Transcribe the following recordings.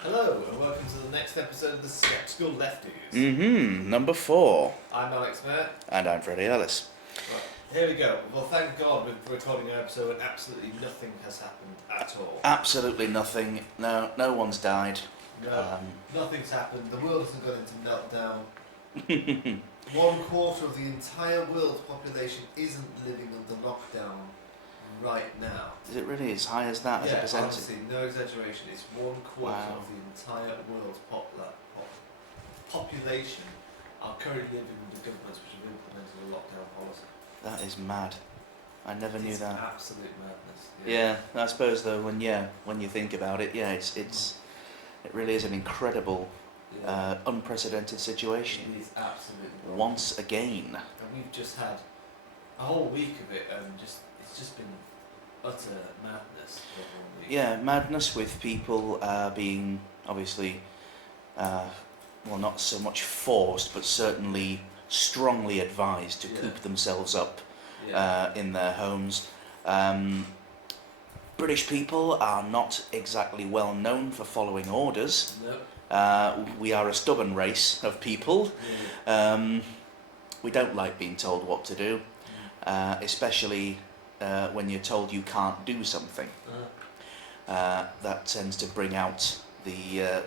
Hello, and welcome to the next episode of the Sceptical Lefties. Number 4. I'm Alex Mayer. And I'm Freddie Ellis. Right, here we go. Well, thank God we're recording an episode and absolutely nothing has happened at all. Absolutely nothing. No one's died. No, nothing's happened. The world hasn't gone into meltdown. 1/4 of the entire world's population isn't living under lockdown right now. Is it really as high as that as a percentage? Honestly, no exaggeration. It's 1/4 of the entire world's population are currently living under governments which have implemented a lockdown policy. That is mad. I never knew that. Absolute madness. Yeah, I suppose though when you think about it, it really is an incredible, unprecedented situation. It is absolutely once again. And we've just had a whole week of it, and it's just been utter madness. Yeah, madness with people being obviously, not so much forced, but certainly strongly advised to coop themselves up in their homes. British people are not exactly well known for following orders. No. We are a stubborn race of people. We don't like being told what to do, especially when you're told you can't do something. That tends to bring out the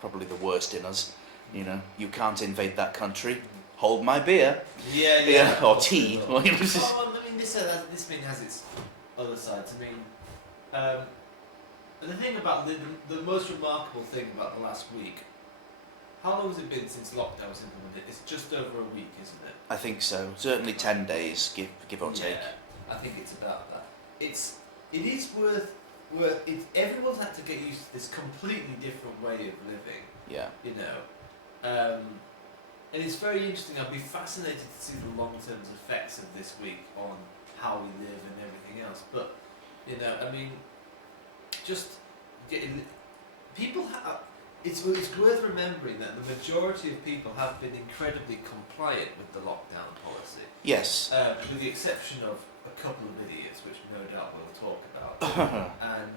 probably the worst in us. You know, you can't invade that country. Hold my beer. Or tea. Well, I mean, this thing has its other sides. I mean, the thing about the most remarkable thing about the last week. How long has it been since lockdown was implemented? It's just over a week, isn't it? I think so. Certainly 10 days, give or take. I think it's about that. It is worth. Everyone's had to get used to this completely different way of living. Yeah. You know, and it's very interesting. I'd be fascinated to see the long-term effects of this week on how we live and everything else. But you know, I mean, just getting people have. It's worth remembering that the majority of people have been incredibly compliant with the lockdown policy. Yes. With the exception of a couple of idiots, which no doubt we'll talk about. And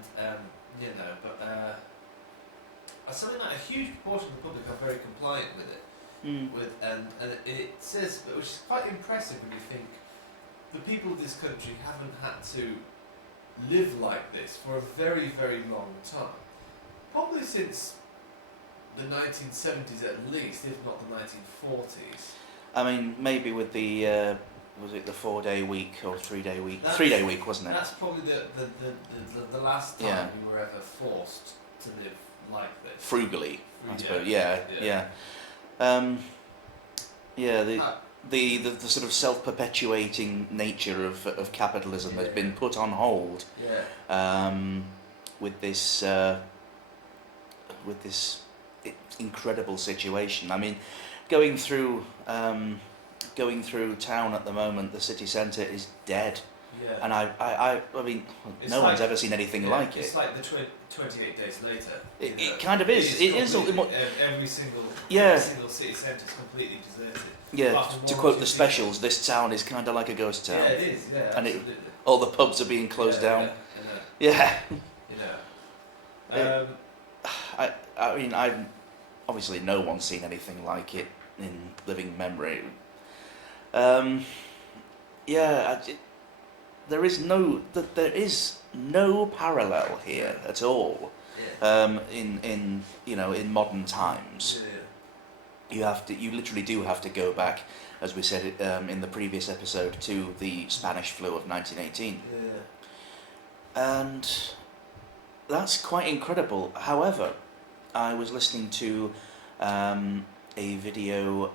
something like a huge proportion of the public are very compliant with it. And it says, which is quite impressive when you think the people of this country haven't had to live like this for a very, very long time. Probably since the 1970s at least, if not the 1940s. I mean, maybe with the was it the 4-day week or 3-day week? 3-day week, wasn't it? That's probably the last time we were ever forced to live like this. Frugally, I suppose. The sort of self-perpetuating nature of capitalism has been put on hold. With this incredible situation. I mean, going through town at the moment, the city centre is dead. And I mean, no one's ever seen anything like it. It's like the 28 days later. It kind of is. It is. Every single city centre is completely deserted. Yeah, to quote the specials, this town is kind of like a ghost town. Yeah, it is. Yeah, and all the pubs are being closed down. I mean, obviously no one's seen anything like it in living memory. There is no parallel here at all. In modern times, you literally do have to go back, as we said in the previous episode, to the Spanish flu of 1918. And that's quite incredible. However, I was listening to a video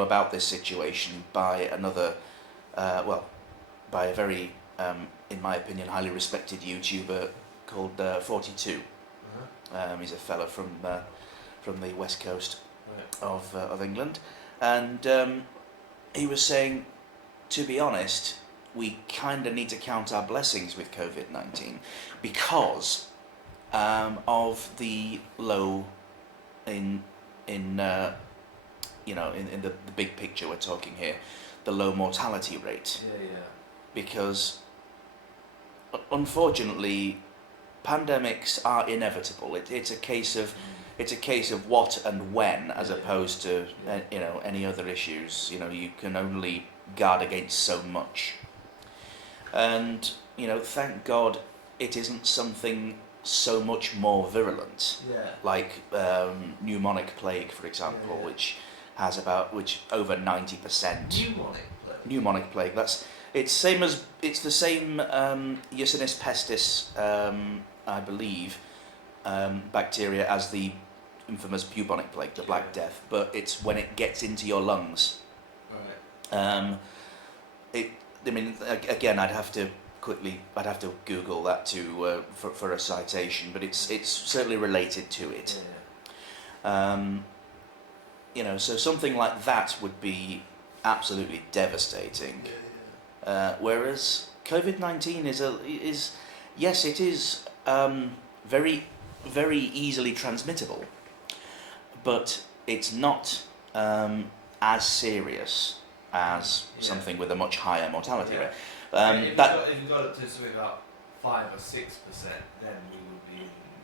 about this situation by by a very, in my opinion, highly respected YouTuber called 42. He's a fella from the west coast of England, and he was saying, to be honest, we kind of need to count our blessings with COVID-19 because of the low in the big picture we're talking here, the low mortality rate. Because unfortunately pandemics are inevitable. It's a case of what and when, as opposed to any other issues. You can only guard against so much, and thank God it isn't something so much more virulent, like pneumonic plague, for example, which has over 90%. Pneumonic plague. It's the same Yersinia pestis, I believe, bacteria as the infamous bubonic plague, the Black Death, but it's when it gets into your lungs. Right. Again, I'd have to Google that for a citation, but it's certainly related to it. So something like that would be absolutely devastating. Whereas COVID-19 is yes, it is very, very easily transmittable, but it's not as serious as something with a much higher mortality rate. If you got up to something about 5 or 6%, then we would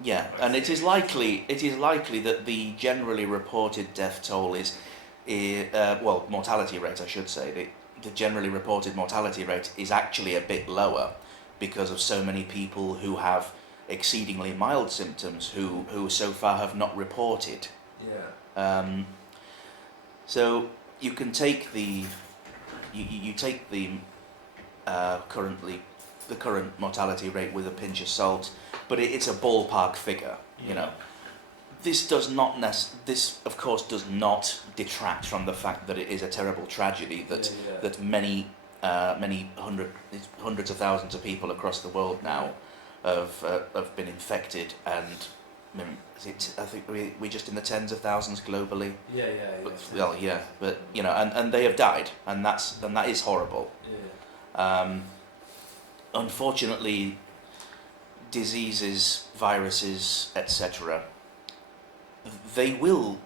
be. And it is likely that the generally reported death toll mortality rate, I should say. The generally reported mortality rate is actually a bit lower because of so many people who have exceedingly mild symptoms who so far have not reported. So you can take the current mortality rate with a pinch of salt, but it's a ballpark figure. This of course does not detract from the fact that it is a terrible tragedy that many hundreds of thousands of people across the world now have been infected, and I think we're just in the tens of thousands globally. But and they have died, and that is horrible. Unfortunately, diseases, viruses, etc. They will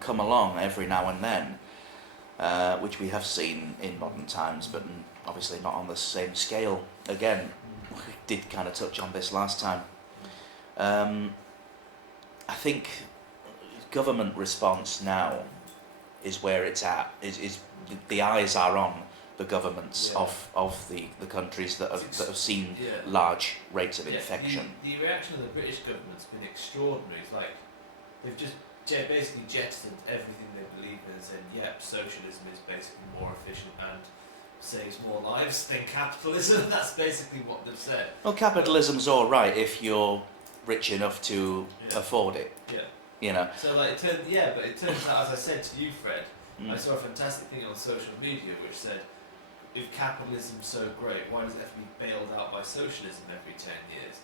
come along every now and then, which we have seen in modern times, but obviously not on the same scale. Again, we did kind of touch on this last time. I think government response now is where it's at. Is the eyes are on the governments of the countries that have seen large rates of infection. The reaction of the British government's been extraordinary. It's like they've just basically jettisoned everything they believe in and said, yep, socialism is basically more efficient and saves more lives than capitalism. That's basically what they've said. Well, capitalism's all right if you're rich enough to afford it. So but it turns out, as I said to you, Fred, I saw a fantastic thing on social media which said, if capitalism's so great, why does it have to be bailed out by socialism every 10 years?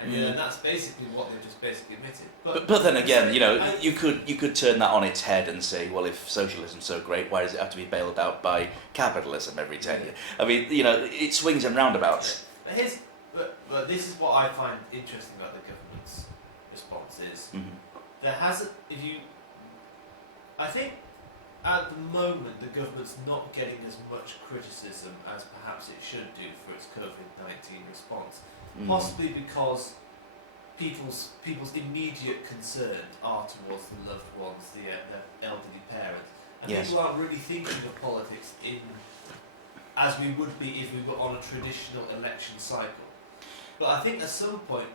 And that's basically what they've just basically admitted. But then again, you could turn that on its head and say, well, if socialism's so great, why does it have to be bailed out by capitalism every 10 years? I mean, it swings and roundabouts. But this is what I find interesting about the government's response is there hasn't. I think at the moment the government's not getting as much criticism as perhaps it should do for its COVID-19 response. Possibly because people's immediate concern are towards the loved ones, the elderly parents, and people aren't really thinking of politics as we would be if we were on a traditional election cycle. But I think at some point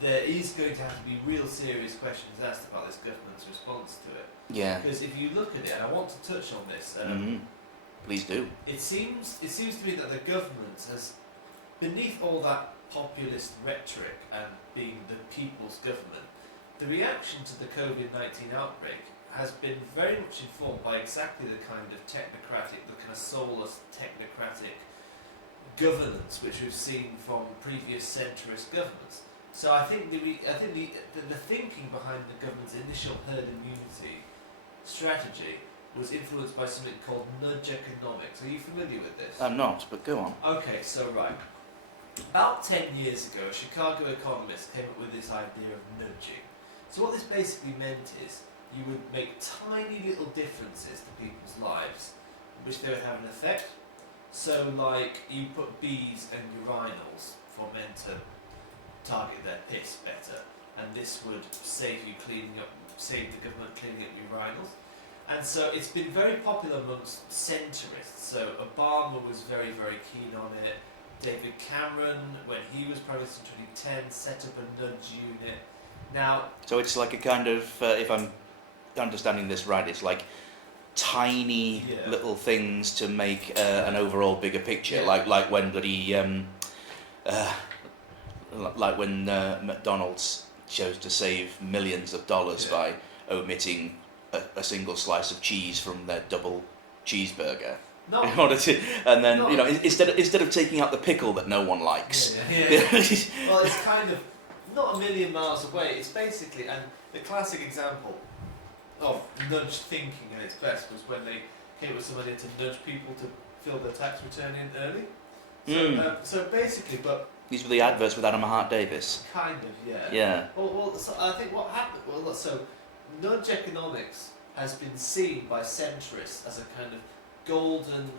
there is going to have to be real serious questions asked about this government's response to it. Because if you look at it, and I want to touch on this, please do. It seems to me that the government has, beneath all that populist rhetoric and being the people's government, the reaction to the COVID-19 outbreak has been very much informed by exactly the kind of technocratic, the kind of soulless technocratic governance which we've seen from previous centrist governments. So I think the thinking behind the government's initial herd immunity strategy was influenced by something called nudge economics. Are you familiar with this? I'm not, but go on. Okay, so right. About 10 years ago, a Chicago economist came up with this idea of nudging. So what this basically meant is you would make tiny little differences to people's lives, which they would have an effect. So like you put bees and urinals, for men to target their piss better, and this would save the government cleaning up urinals. And so it's been very popular amongst centrists. So Obama was very, very keen on it. David Cameron, when he was Prime Minister in 2010, set up a nudge unit. Now, so it's like a kind of, if I'm understanding this right, it's like tiny little things to make an overall bigger picture, like when bloody like when McDonald's chose to save millions of dollars by omitting a single slice of cheese from their double cheeseburger. In order to, and then instead of taking out the pickle that no one likes. Well, it's kind of not a million miles away. It's basically, and the classic example of nudge thinking at its best was when they came with some idea to nudge people to fill their tax return in early. So basically, but these were the adverts with Adam Hart Davis. Kind of, yeah. Yeah. Well, so I think what happened. Well, so nudge economics has been seen by centrists as a kind of golden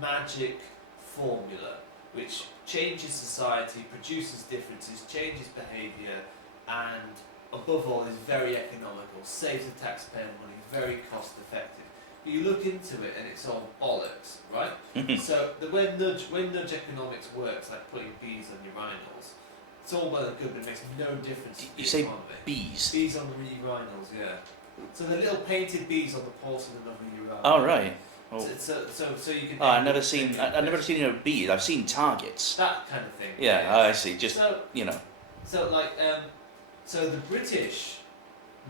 magic formula which changes society, produces differences, changes behaviour, and above all is very economical, saves the taxpayer money, very cost effective. But you look into it and it's all bollocks, right? So when nudge economics works, like putting bees on urinals, it's all well and good, but it makes no difference to the economy. Bees? Bees on the urinals, yeah. So the little painted bees on the porcelain of the urinal. Oh, right. Oh. So you can. Oh, I've never seen bees. I've seen targets. That kind of thing. Yeah, I see. Just So So the British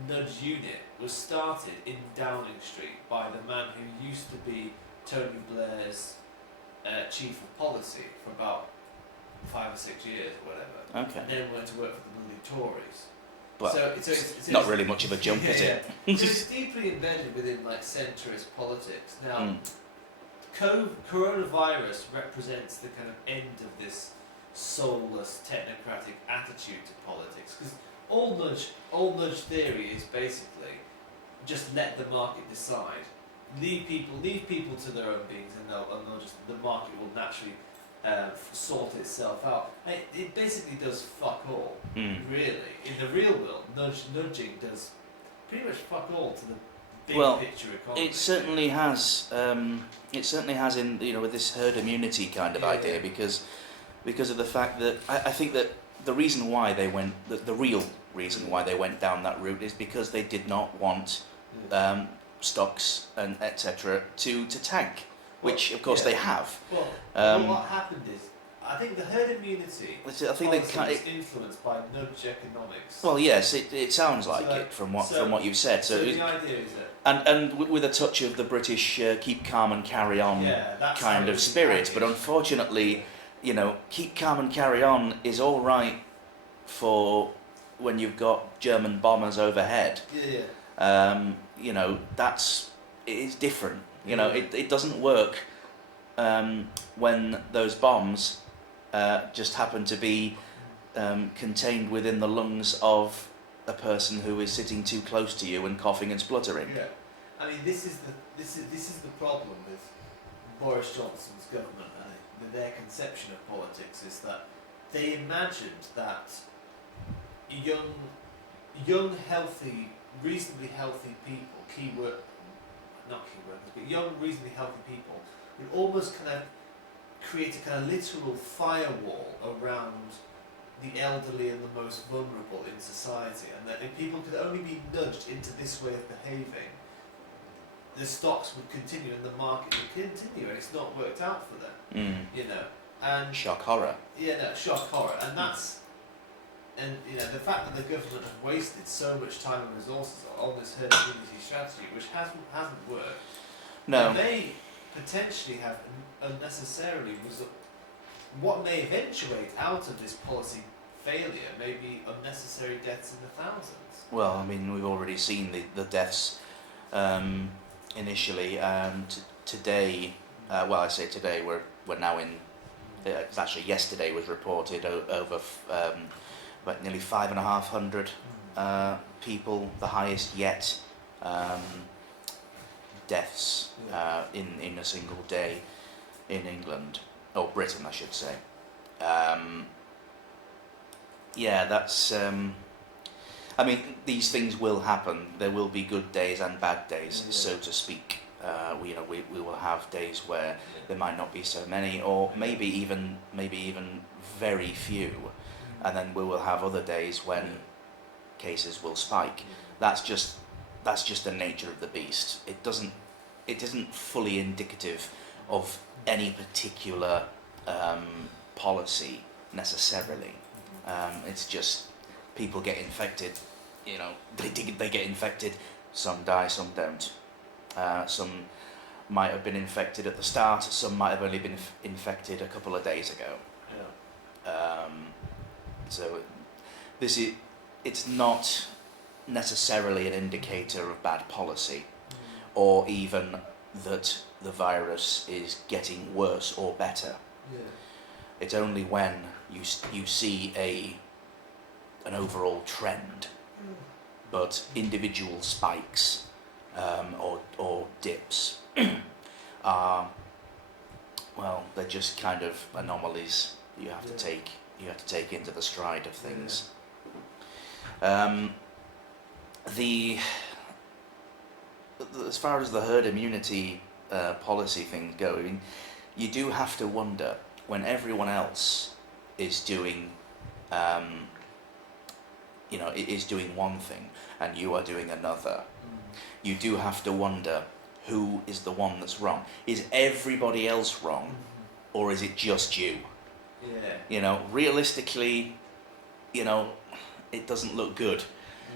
nudge unit was started in Downing Street by the man who used to be Tony Blair's chief of policy for about 5 or 6 years or whatever. Okay. And then went to work for the bloody Tories. But it's not really much of a jump, is it? So it's deeply embedded within like centrist politics. Now, coronavirus represents the kind of end of this soulless technocratic attitude to politics, because all nudge theory is basically just let the market decide, leave people to their own beings, and the market will naturally sort itself out. It basically does fuck all, really. In the real world, nudging does pretty much fuck all to the big picture economy. It certainly has. It certainly has in with this herd immunity kind of idea, because of the fact that I think that the reason why they went, the real reason why they went down that route is because they did not want stocks and etc. to tank. Which, of course, they have. Well, what happened is, I think the herd immunity was influenced by nudge economics. Well, yes, it sounds like it from what you've said. So the idea is that, and with a touch of the British keep calm and carry on kind of spirit. But unfortunately, keep calm and carry on is all right for when you've got German bombers overhead. It's different. It doesn't work when those bombs just happen to be contained within the lungs of a person who is sitting too close to you and coughing and spluttering. Yeah, I mean this is the problem with Boris Johnson's government and their conception of politics is that they imagined that young, healthy, reasonably healthy people, young, reasonably healthy people would almost kind of create a kind of literal firewall around the elderly and the most vulnerable in society, and that if people could only be nudged into this way of behaving, the stocks would continue and the market would continue, and it's not worked out for them. And shock horror. Shock horror, and that's. And the fact that the government have wasted so much time and resources on this herd immunity strategy, which hasn't worked, no, may potentially have unnecessarily what may eventuate out of this policy failure may be unnecessary deaths in the thousands. Well, I mean, we've already seen the deaths initially, and today. I say today. We're now in. It's actually yesterday was reported over. About nearly 5,500 people, the highest yet, deaths in a single day in England, or Britain, I should say. yeah, that's. I mean, these things will happen. There will be good days and bad days, so to speak. We will have days where there might not be so many, or maybe even very few, and then we will have other days when cases will spike. That's just the nature of the beast. It isn't fully indicative of any particular policy necessarily. It's just people get infected. They get infected. Some die, some don't. Some might have been infected at the start. Some might have only been infected a couple of days ago. Yeah. So it's not necessarily an indicator of bad policy, or even that the virus is getting worse or better. Yeah. It's only when you see an overall trend, but individual spikes or dips are, well, they're just kind of anomalies that you have to take into the stride of things. As far as the herd immunity policy things go, I mean, you do have to wonder, when everyone else is doing is doing one thing and you are doing another, you do have to wonder who is the one that's wrong. Is everybody else wrong, or is it just you? Yeah. Realistically, it doesn't look good.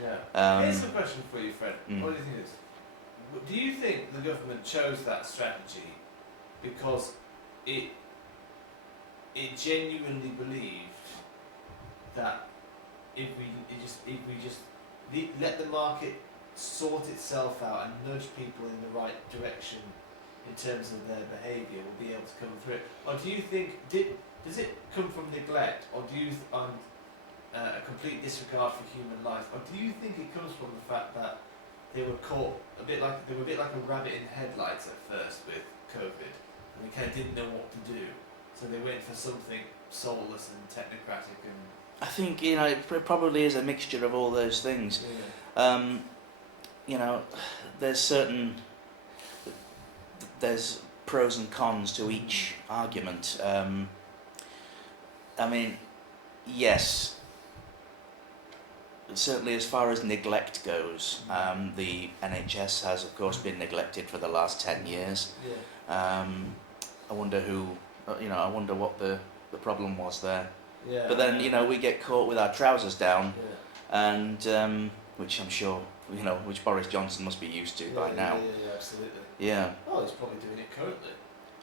Yeah. Here's a question for you, Fred. What do you think it is? Do you think the government chose that strategy because it genuinely believed that if we just let the market sort itself out and nudge people in the right direction in terms of their behaviour, we'll be able to come through it? Or do you think does it come from neglect, or do you a complete disregard for human life, or do you think it comes from the fact that they were caught a bit like a rabbit in headlights at first with COVID, and they kind of didn't know what to do, so they went for something soulless and technocratic and. I think it probably is a mixture of all those things. Yeah. There's pros and cons to each argument. I mean, yes. Certainly, as far as neglect goes, the NHS has, of course, been neglected for the last 10 years. Yeah. I wonder I wonder what the problem was there. Yeah. But then, we get caught with our trousers down, Yeah. and which I'm sure, which Boris Johnson must be used to by now. Yeah, absolutely. Yeah. Oh, he's probably doing it currently.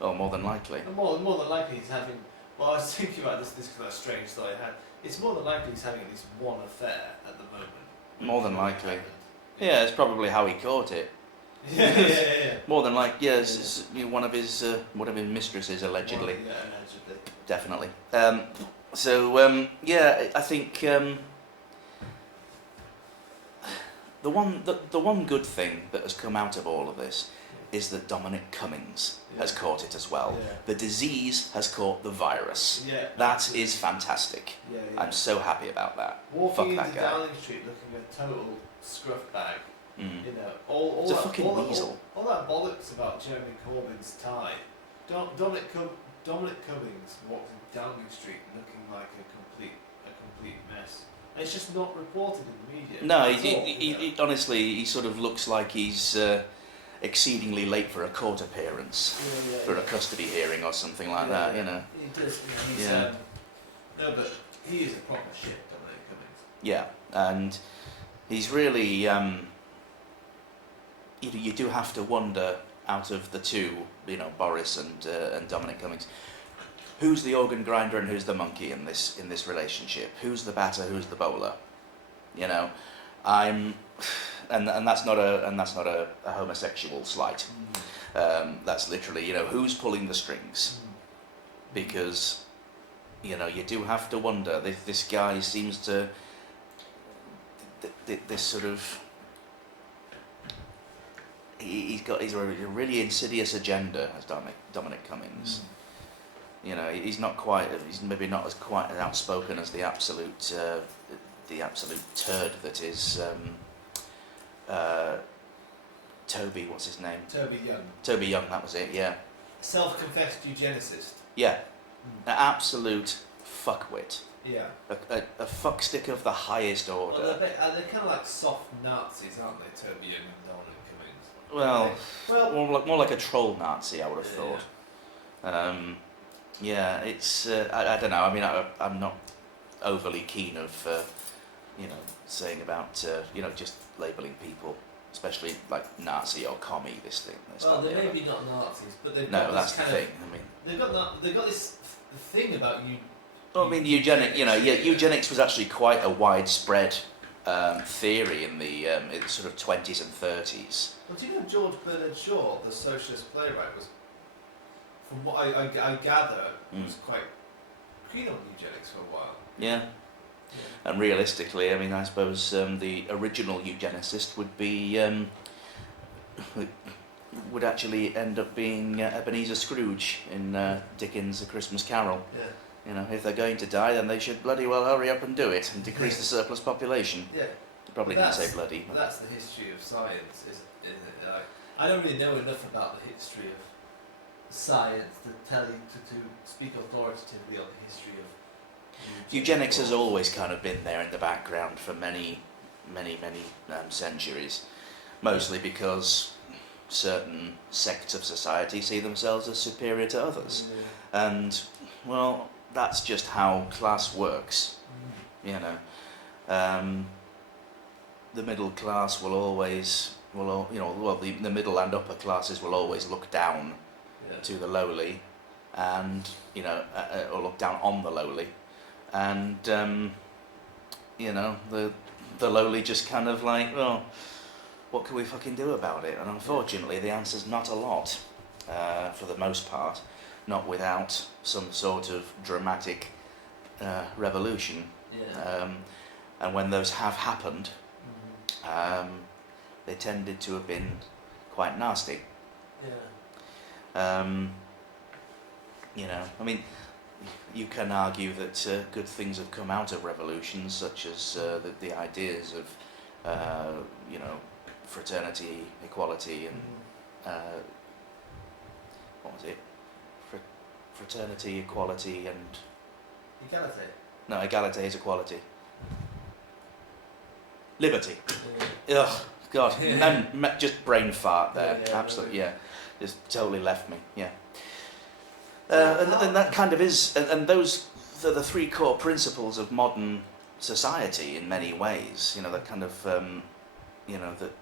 Oh, more than likely. And more than likely he's having. Well, I was thinking about this kind of strange thought I had. It's more than likely he's having at least one affair at the moment. More than likely. Yeah, it's probably how he caught it. Yeah. More than likely, yes. Yeah. One of his mistresses, allegedly. Yeah, allegedly. Definitely. I think the one good thing that has come out of all of this is that Dominic Cummings has caught it as well. Yeah. The disease has caught the virus. Yeah. That is fantastic. Yeah. I'm so happy about that. Walking Fuck into that guy. Downing Street looking a total scruff bag. Mm. All It's a that, fucking weasel. All that bollocks about Jeremy Corbyn's tie. Dominic Cummings walks into Downing Street looking like a complete mess. And it's just not reported in the media. No, he honestly, he sort of looks like he's exceedingly late for a court appearance, for a custody hearing or something like that. He does. No, but he is a proper shit, Dominic Cummings. Yeah, and he's really. You do have to wonder, out of the two, Boris and Dominic Cummings, who's the organ grinder and who's the monkey in this relationship? Who's the batter? Who's the bowler? And that's not a homosexual slight. That's literally, who's pulling the strings? Because, you do have to wonder. This guy seems to this sort of. He's a really insidious agenda, as Dominic Cummings. You know, he's not quite. He's maybe not as quite as outspoken as the absolute turd that is Toby. What's his name? Toby Young. Toby Young. That was it. Yeah. Self-confessed eugenicist. Yeah. An absolute fuckwit. Yeah. A fuckstick of the highest order. Well, they're kind of like soft Nazis, aren't they, Toby Young and Donald Cummings? Well, more like a troll Nazi, I would have thought. Yeah, it's I don't know. I mean, I'm not overly keen of saying about just labelling people, especially like Nazi or commie. This thing. Well, they're maybe not Nazis, but they've no, got that's this the thing. I mean, they've got this thing about you. Well, I mean, eugenics was actually quite a widespread theory in the sort of 20s and 30s. Well, do you know George Bernard Shaw, the socialist playwright, was, from what I gather, was quite keen on eugenics for a while. Yeah. And realistically, I mean, I suppose the original eugenicist would be would actually end up being Ebenezer Scrooge in Dickens' A Christmas Carol. Yeah. You know, if they're going to die, then they should bloody well hurry up and do it and decrease the surplus population. Yeah. They probably didn't say bloody. That's the history of science, isn't it? Like, I don't really know enough about the history of science to tell you to speak authoritatively on the history of eugenics has always kind of been there in the background for many centuries, mostly because certain sects of society see themselves as superior to others, and well, that's just how class works. You know, the middle class will always, the middle and upper classes will always look down to the lowly, and or look down on the lowly, and the lowly just kind of like, well, what can we fucking do about it? And unfortunately, the answer's not a lot, for the most part, not without some sort of dramatic revolution. And when those have happened, they tended to have been quite nasty. I mean, you can argue that good things have come out of revolutions, such as the ideas of, fraternity, equality, and what was it? Fraternity, equality, and equality. No, equality is equality. Liberty. Ugh, God, just brain fart there. Absolutely, yeah. Just totally left me. Yeah. And that kind of is, and those are the three core principles of modern society in many ways. That kind of,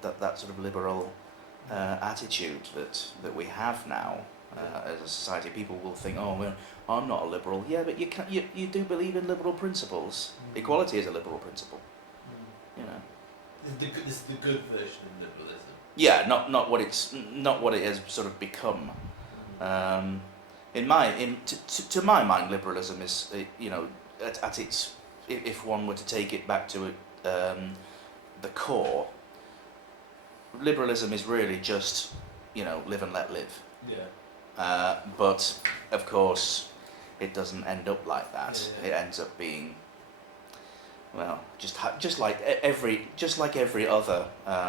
that sort of liberal attitude that we have now as a society. People will think, oh, well, I'm not a liberal. Yeah, but you do believe in liberal principles. Equality is a liberal principle. This is the good version of liberalism. Yeah, not what it has sort of become. To my mind, liberalism is, at its, if one were to take it back to the core, liberalism is really just, live and let live. Yeah. But of course, it doesn't end up like that. It ends up being, well, just like every other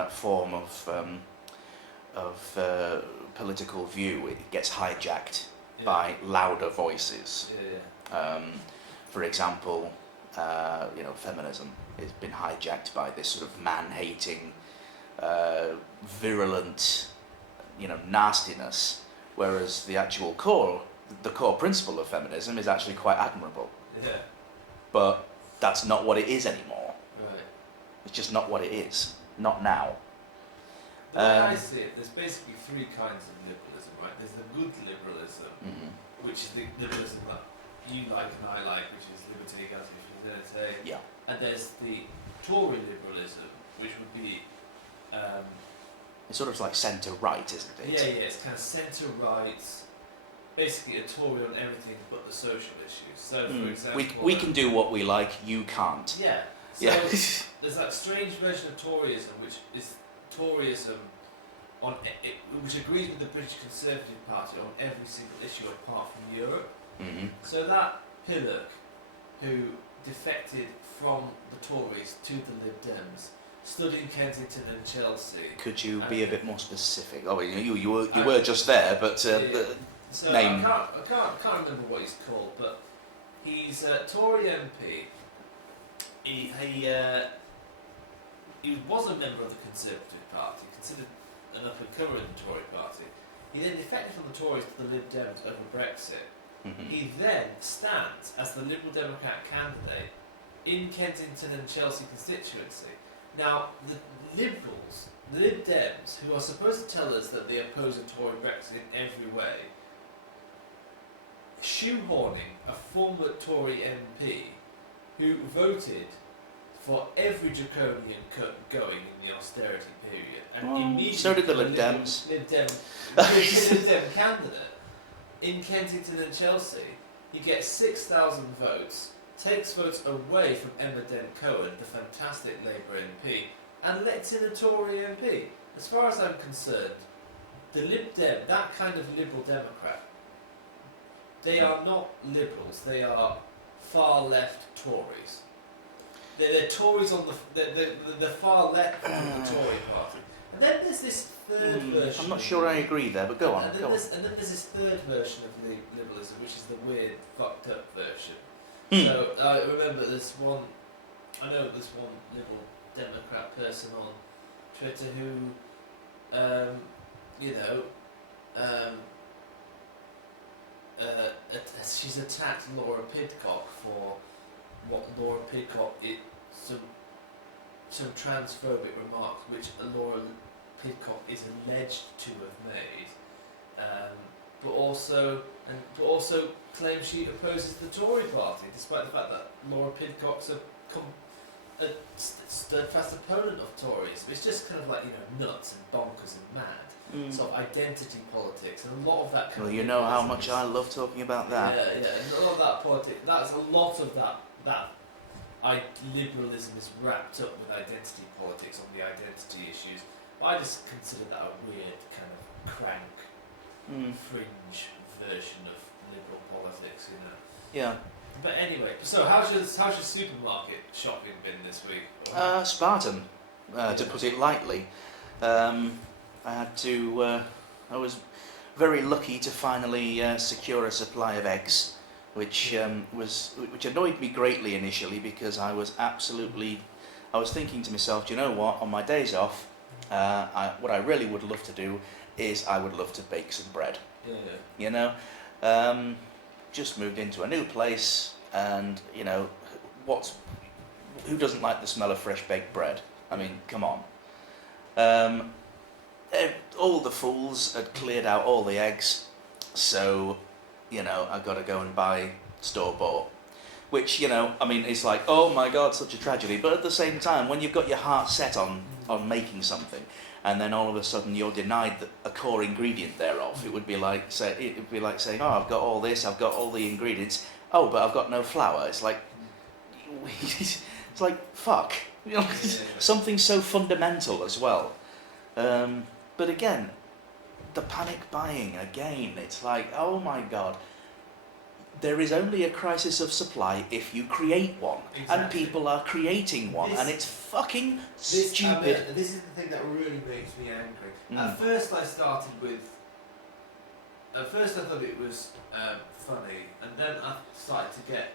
form of political view, it gets hijacked by louder voices. For example, feminism has been hijacked by this sort of man-hating, virulent, nastiness, whereas the actual core principle of feminism is actually quite admirable. Yeah. But that's not what it is anymore. Right. It's just not what it is. Not now. The way I see it, there's basically three kinds of liberalism, right? There's the good liberalism, which is the liberalism that you like and I like, which is liberty, equality, fraternity. Yeah. And there's the Tory liberalism, which would be it's sort of like centre-right, isn't it? Yeah, it's kind of centre-right, basically a Tory on everything but the social issues. So, for example, we can do what we like, you can't. Yeah. So there's that strange version of Toryism, which is Toryism which agrees with the British Conservative Party on every single issue apart from Europe. Mm-hmm. So that Pillock, who defected from the Tories to the Lib Dems, stood in Kensington and Chelsea. Could you be a bit more specific? Oh, you were just there, but So name. I can't remember what he's called, but he's a Tory MP. He was a member of the Conservative Party, considered an up-and-comer in the Tory Party. He then defected from the Tories to the Lib Dems over Brexit. Mm-hmm. He then stands as the Liberal Democrat candidate in Kensington and Chelsea constituency. Now, the Liberals, the Lib Dems, who are supposed to tell us that they oppose a Tory Brexit in every way, shoehorning a former Tory MP who voted for every draconian cut going in the austerity period, and immediately so did the Lib Dems. Lib Dem candidate in Kensington and Chelsea. He gets 6,000 votes, takes votes away from Emma Dent-Cohen, the fantastic Labour MP, and lets in a Tory MP. As far as I'm concerned, the Lib Dem, that kind of Liberal Democrat, they are not Liberals, they are far left Tories. They're Tories on the far left of the Tory party. And then there's this third version. I'm not sure I agree there, but go on. And then there's this third version of liberalism, which is the weird, fucked up version. So I remember there's one Liberal Democrat person on Twitter who, she's attacked Laura Pidcock for what Laura Pidcock some transphobic remarks which Laura Pidcock is alleged to have made, but also claims she opposes the Tory party, despite the fact that Laura Pidcock's a steadfast opponent of Tories. It's just kind of like nuts and bonkers and mad. Sort of identity politics, and a lot of that. Well, you know how much I love talking about that. Yeah, and a lot of that politics. That's a lot of that. Liberalism is wrapped up with identity politics on the identity issues. But I just consider that a weird kind of crank, fringe version of liberal politics, Yeah. But anyway, so how's your supermarket shopping been this week? Spartan, to put it lightly. I was very lucky to finally secure a supply of eggs, which annoyed me greatly initially because I was thinking to myself, do you know what? On my days off, what I really would love to do is I would love to bake some bread. Yeah. Just moved into a new place, and who doesn't like the smell of fresh baked bread? I mean, come on. All the fools had cleared out all the eggs, so I've got to go and buy store-bought, which it's like, oh my god, such a tragedy. But at the same time, when you've got your heart set on making something, and then all of a sudden you're denied a core ingredient thereof, it would be like saying, oh, I've got all this, I've got all the ingredients, oh, but I've got no flour. It's like, fuck, something so fundamental as well. But again, the panic buying again, it's like, oh my god, there is only a crisis of supply if you create one. Exactly. And people are creating one, and it's fucking stupid. This is the thing that really makes me angry. At first I thought it was funny, and then I started to get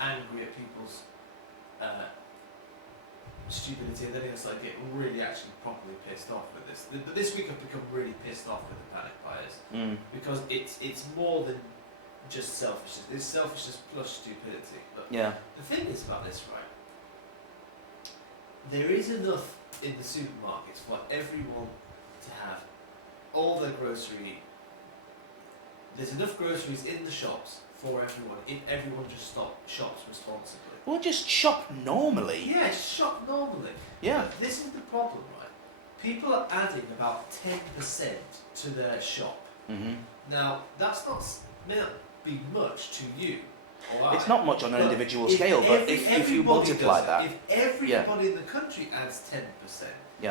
angry at people's stupidity, and then I started getting really actually properly pissed off with this. But this week I've become really pissed off with the panic buyers, because it's more than just selfishness. It's selfishness plus stupidity. But the thing is about this, right? There is enough in the supermarkets for everyone to have all their grocery. There's enough groceries in the shops for everyone if everyone just shops responsibly. Well, just shop normally. Yeah, shop normally. Yeah. But this is the problem, right? People are adding about 10% to their shop. Mm-hmm. Now, may not be much to you. It's not much on an individual scale, but if you multiply that. If everybody in the country adds 10%,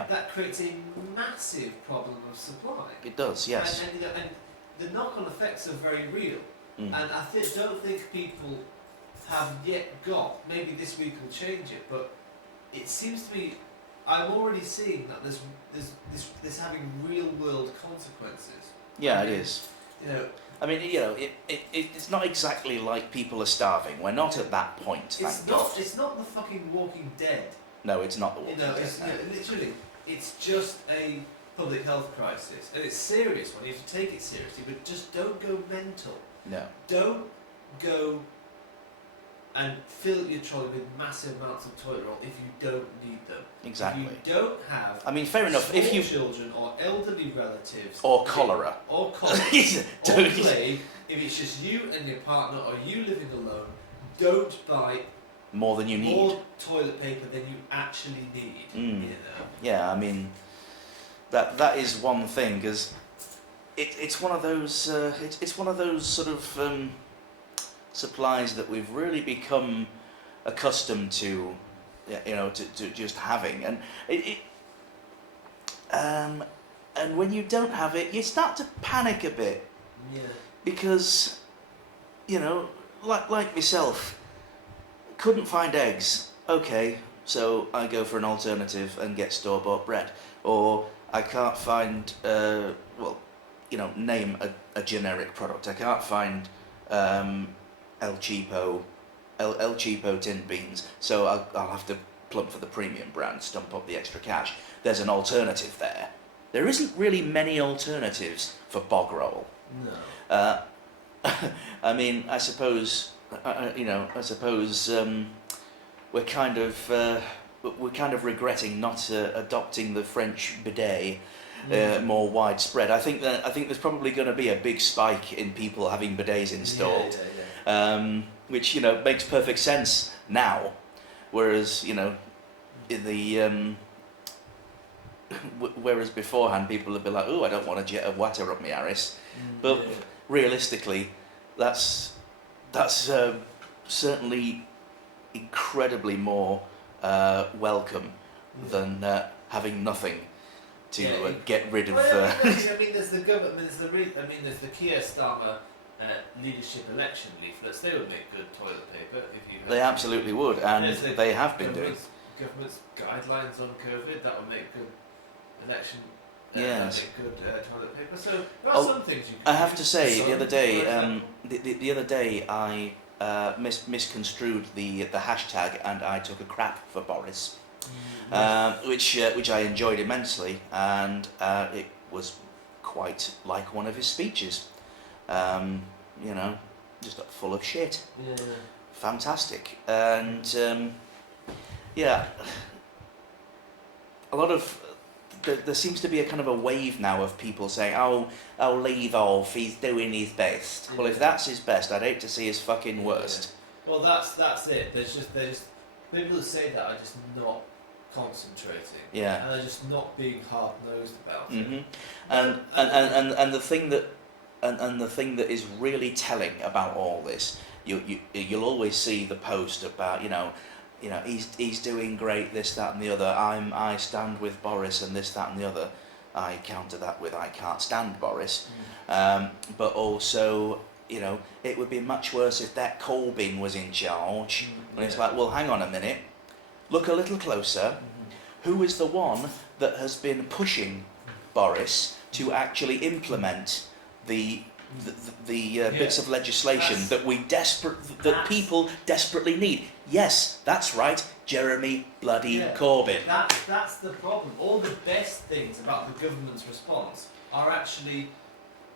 that creates a massive problem of supply. It does, yes. And the knock-on effects are very real. And I don't think people have yet got, maybe this week will change it, but it seems to me, I'm already seeing that there's having real world consequences. Yeah, it is. You know, I mean, you know, it's not exactly like people are starving. We're not at that point, thank God. It's not the fucking Walking Dead. No, it's not the Walking Dead. It's, literally, it's just a public health crisis, and it's a serious one. You have to take it seriously, but just don't go mental. No. Don't go and fill your trolley with massive amounts of toilet roll if you don't need them. Exactly. If you don't have, I mean, fair enough. If you children or elderly relatives or cholera or plague, if it's just you and your partner or you living alone, don't buy more than you need. More toilet paper than you actually need. You know? Yeah, I mean, that is one thing, because it's one of those it's one of those sort of supplies that we've really become accustomed to, you know, to just having, and and when you don't have it, you start to panic a bit. Yeah. Because, you know, like myself, couldn't find eggs. Okay, so I go for an alternative and get store-bought bread. Or I can't find, well, you know, name a generic product. I can't find El Cheapo tinned beans, so I'll have to plump for the premium brand, stump up the extra cash. There's an alternative there. There isn't really many alternatives for bog roll. No. I mean, I suppose, you know, we're kind of regretting not adopting the French bidet more widespread. I think there's probably going to be a big spike in people having bidets installed, which, you know, makes perfect sense now, whereas, you know, in the whereas beforehand people would be like, oh, I don't want a jet of water up my arse, but realistically, that's certainly incredibly more welcome than having nothing to get rid of. I mean, there's the government. There's the Keir Starmer leadership election leaflets. They would make good toilet paper if you. They absolutely would, and they have been doing. Government's guidelines on COVID that would make good election. Yes. Make good toilet paper. So there are some things you can. I have to say, the other day, I misconstrued the hashtag, and I took a crap for Boris, which I enjoyed immensely, and it was quite like one of his speeches. You know, just full of shit. Yeah. Fantastic, and yeah, a lot of. There seems to be a kind of a wave now of people saying, "Oh, leave off. He's doing his best." Yeah. Well, if that's his best, I'd hate to see his fucking worst. Yeah. Well, that's it. There's people who say that are just not concentrating. Yeah. And they're just not being hard-nosed about it. And the thing that is really telling about all this, you'll always see the post about, you know, he's doing great, this, that, and the other. I stand with Boris, and this, that, and the other. I counter that with I can't stand Boris. But also, you know, it would be much worse if that Corbyn was in charge. And it's like, well, hang on a minute. Look a little closer. Who is the one that has been pushing Boris to actually implement the bits of legislation that people desperately need? Yes, that's right, Jeremy bloody Corbyn. That's the problem. All the best things about the government's response are actually...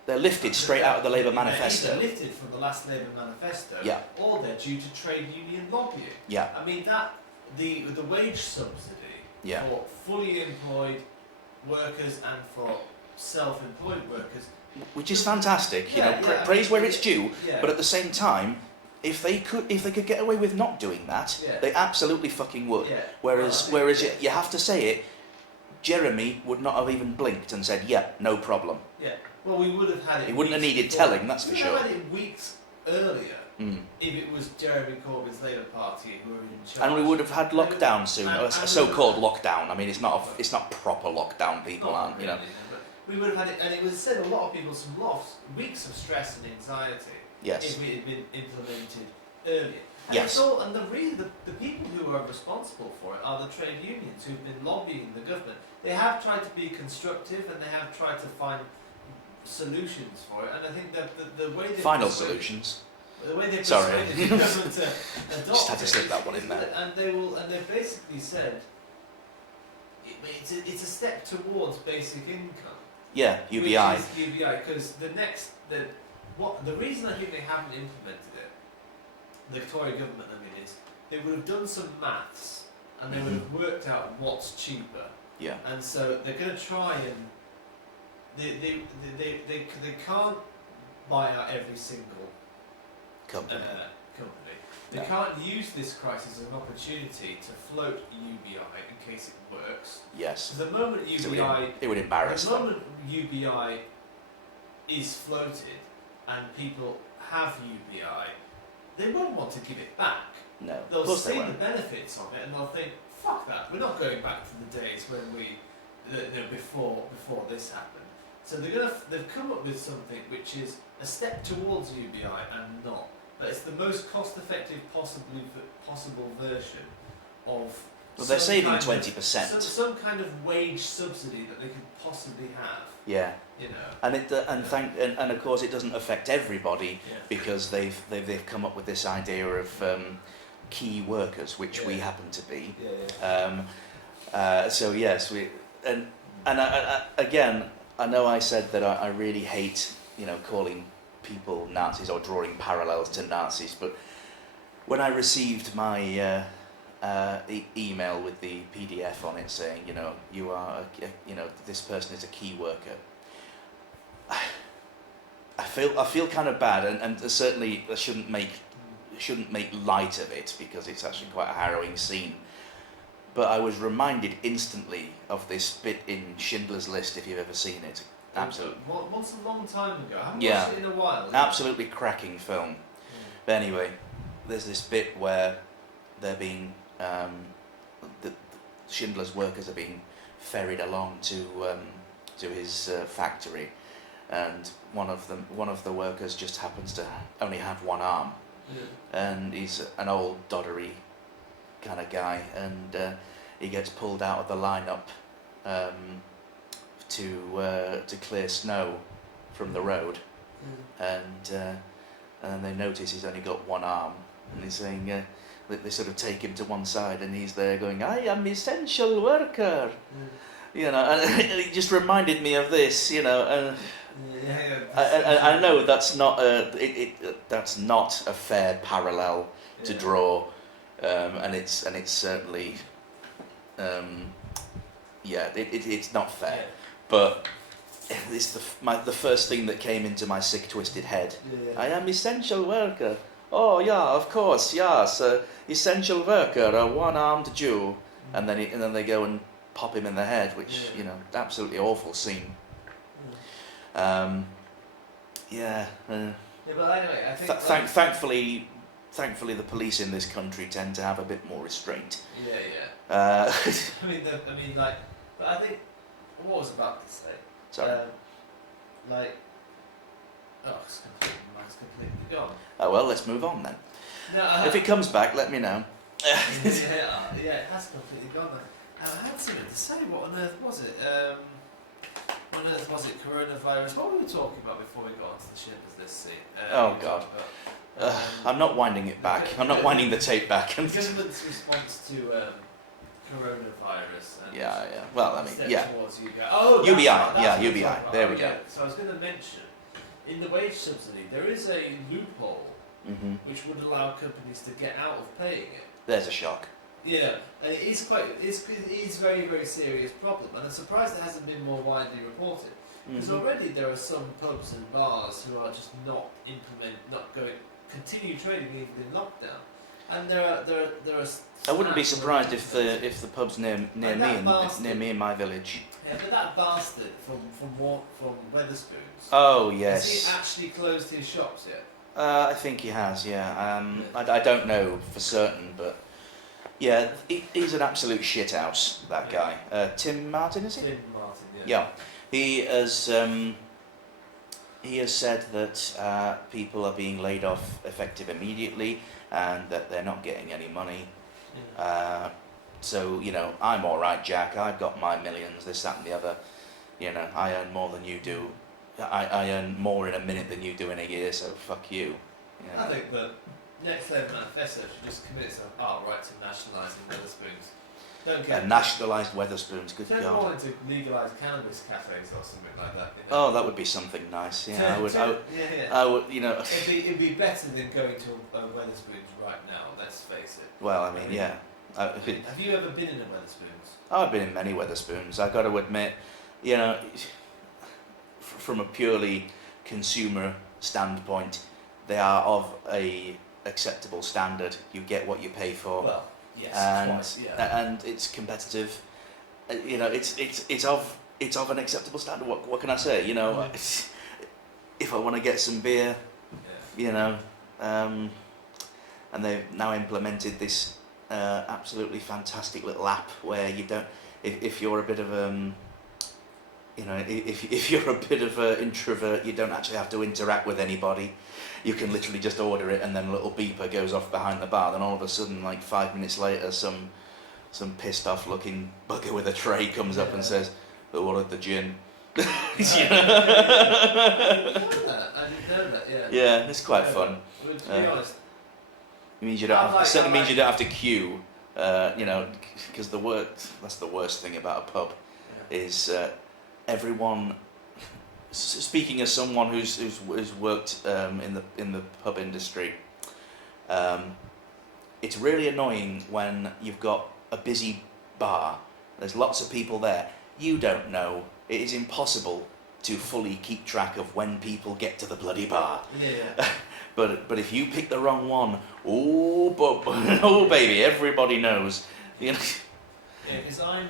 They're lifted straight out of the Labour manifesto. They're lifted from the last Labour manifesto, or they're due to trade union lobbying. Yeah. I mean, the wage subsidy for fully employed workers and for self-employed workers, which is fantastic, you know, praise where it's due. But at the same time, if they could get away with not doing that, they absolutely fucking would. Whereas you have to say it. Jeremy would not have even blinked and said, "Yeah, no problem." Yeah. Well, we would have had it. He wouldn't have needed telling, that's for sure. We would have had it weeks earlier if it was Jeremy Corbyn's Labour Party who were in charge. And we would have had lockdown soon, a so-called lockdown. I mean, it's not proper lockdown. People aren't, you know. We would have had it, and it was said a lot of people, weeks of stress and anxiety. Yes. if it had been implemented earlier. And Yes. it's all, and the people who are responsible for it are the trade unions who've been lobbying the government. They have tried to be constructive and they have tried to find solutions for it. And I think that the way they Final solutions. The way they Sorry. persuaded the government to adopt Just had to slip it that one in is- there. And they've basically said it's a step towards basic income. Yeah, UBI. Which is UBI, because the reason I think they haven't implemented it, the Tory government, I mean, is they would have done some maths and they would have worked out what's cheaper, Yeah. and so they're going to try and they can't buy out every single Company. company. They No. can't use this crisis as an opportunity to float UBI in case it works. Yes. So the moment So UBI it would embarrass the them. moment UBI is floated and people have UBI, they won't want to give it back. No, of They'll course see they the won't. benefits of it and they'll think, fuck that, we're not going back to the days when before this happened. So they've come up with something which is a step towards UBI and not. But it's the most cost-effective possible version of. Well, they're saving kind of- 20%. Some kind of wage subsidy that they could possibly have. Yeah, You know. and of course it doesn't affect everybody Yeah. because they've come up with this idea of key workers, which we Yeah. happen to be. Yeah. So yes, I, again, I know I said that I really hate calling people Nazis or drawing parallels to Nazis, but when I received my email with the PDF on it saying you are this person is a key worker, I feel kind of bad, and certainly I shouldn't make light of it because it's actually quite a harrowing scene. But I was reminded instantly of this bit in Schindler's List, if you've ever seen it. Absolutely. Once a long time ago. I haven't Yeah. watched it in a while. Absolutely cracking film. Yeah. But anyway, there's this bit where they're being the Schindler's workers are being ferried along to his factory, and one of the workers just happens to only have one arm, and he's an old doddery kind of guy, and he gets pulled out of the lineup to clear snow from the road, and then they notice he's only got one arm, and he's saying they sort of take him to one side, and he's there going, "I am essential worker," and it just reminded me of this, and I know that's not that's not a fair parallel to draw, and it's certainly it's not fair. Yeah. But it's the first thing that came into my sick, twisted head. Yeah. I am essential worker. Oh yeah, of course, yes, essential worker, a one-armed Jew, and then they go and pop him in the head, which absolutely awful scene. Yeah, but anyway, I think. Thankfully, the police in this country tend to have a bit more restraint. Yeah. But I think what I was about to say. Sorry. It's completely gone. Oh well, let's move on then. No, If it comes back, let me know. yeah, it has completely gone. I had something to say. What on earth was it? What on earth was it? Coronavirus. What were we talking about before we got onto the Schindler's List scene? Oh God. I'm not winding it back. I'm not winding the tape back. The government's response to coronavirus. And Yeah. Well, I mean, steps yeah. towards UBI. Oh, UBI, that's what yeah, I'm UBI. talking about. There we Yeah. go. So I was going to mention, in the wage subsidy, there is a loophole Hmm. which would allow companies to get out of paying it. There's a shock. Yeah, and it is a very, very serious problem, and I'm surprised it hasn't been more widely reported. Because already there are some pubs and bars who are just continue trading even in lockdown, and there are. I wouldn't be snaps surprised around if the pubs near Like that me in my village. Yeah, but that bastard from Weatherspoons. Oh Has yes. he actually closed his shops yet? I think he has. Yeah. I don't know for certain, but yeah, he's an absolute shithouse. That guy, Tim Martin, is he? Tim Martin. Yeah. He has. he has said that people are being laid off effective immediately and that they're not getting any money. Yeah. So, you know, I'm all right, Jack. I've got my millions, this, that, and the other. You know, I earn more than you do. I earn more in a minute than you do in a year, so fuck you. You know? I think the Next Level Manifesto should just commit itself outright to nationalising Wetherspoons. Don't get Nationalised Wetherspoons, good Don't God. want to legalise cannabis cafes or something like that. You Oh, know? that would be something nice. Yeah, Yeah, I would, you know. It'd be better than going to a Wetherspoons right now. Let's face it. Well, I mean, yeah. Have you ever been in a Wetherspoons? I've been in many Wetherspoons. I've got to admit, you know, from a purely consumer standpoint, they are of a acceptable standard. You get what you pay for. Well, yes, and twice, yeah. and it's competitive. You know, it's of an acceptable standard. What can I say? You know, if I want to get some beer, you know, and they've now implemented this absolutely fantastic little app where you don't, if you're a bit of you know, if you're a bit of an introvert, you don't actually have to interact with anybody. You can literally just order it, and then a little beeper goes off behind the bar. Then all of a sudden, like 5 minutes later, some pissed off looking bugger with a tray comes up and says, "I wanted the gin." I didn't know that. Yeah. Yeah, it's quite fun. Well, to be honest, It means you don't have, certainly means you don't have to queue. You know, because that's the worst thing about a pub, is everyone. Speaking as someone who's worked in the pub industry, it's really annoying when you've got a busy bar. There's lots of people there. You don't know. It is impossible to fully keep track of when people get to the bloody bar. Yeah. But if you pick the wrong one, oh baby, everybody knows. You know. Yeah, because I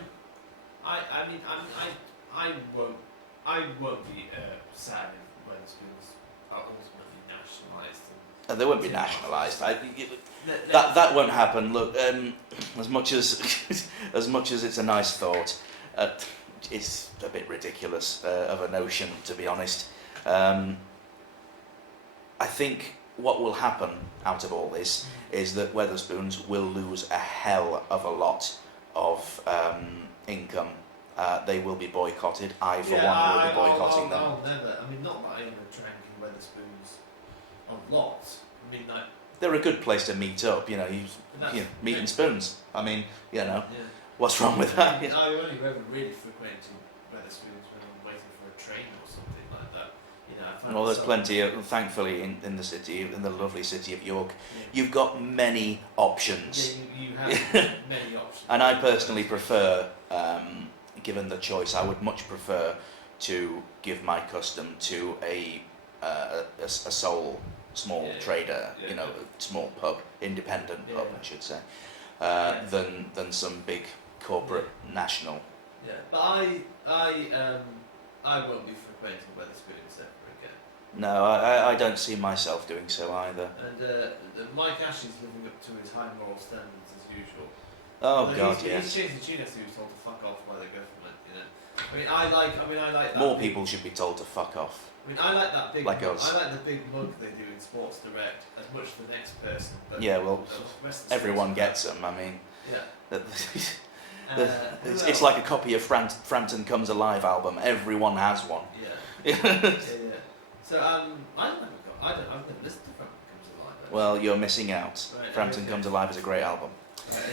won't be sad if Wetherspoons are ultimately nationalised. They won't be nationalised. That won't happen. Look, as much as it's a nice thought, it's a bit ridiculous of a notion, to be honest. I think what will happen out of all this is that Wetherspoons will lose a hell of a lot of income. They will be boycotted. I, for one, will be boycotting them. I'll never. I mean, not that I ever drank in Wetherspoons a lot. I mean, like, they're a good place to meet up. You know, meat and spoons. I mean, you know, what's wrong with that? I only ever really frequented Wetherspoons when I'm waiting for a train or something like that. You know, I find well, there's plenty of, thankfully, in the city, in the lovely city of York, you've got many options. Yeah, you have many options. And I personally prefer, given the choice, I would much prefer to give my custom to a sole small trader, you know, small pub, independent pub, I should say, than some big corporate national. Yeah, but I won't be frequenting Wetherspoons ever again. No, I don't see myself doing so either. And Mike Ashley's living up to his high moral standards as usual. Oh God, yes. He's changed the tune after he was told to fuck off by the government. You know, I mean, I like that. More people should be told to fuck off. I mean, I like that big. Like us. I like the big mug they do in Sports Direct as much as the next person. But Yeah, well, the rest of the everyone sports gets them. I mean, yeah. it's like a copy of Frampton Comes Alive album. Everyone has one. Yeah. yeah. So I've never listened to Frampton Comes Alive. Actually. Well, you're missing out. Right, Frampton Comes Alive is a great album.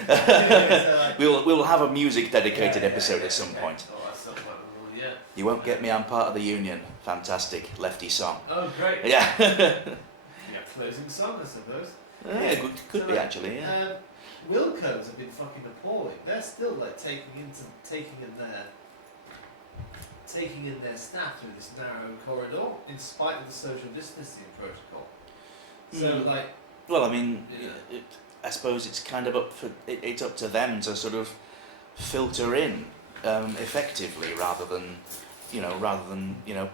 Right. We'll have a music dedicated episode at some point. Oh, that's not what we will, yeah. You won't get me. I'm part of the union. Fantastic lefty song. Oh, great. Yeah. Yeah, closing song, I suppose. Yeah, could be actually. Yeah. Wilco's have been fucking appalling. They're still like taking in their staff through this narrow corridor, in spite of the social distancing protocol. So like. Well, I mean, Yeah. I suppose it's kind of it's up to them to sort of filter in effectively, rather than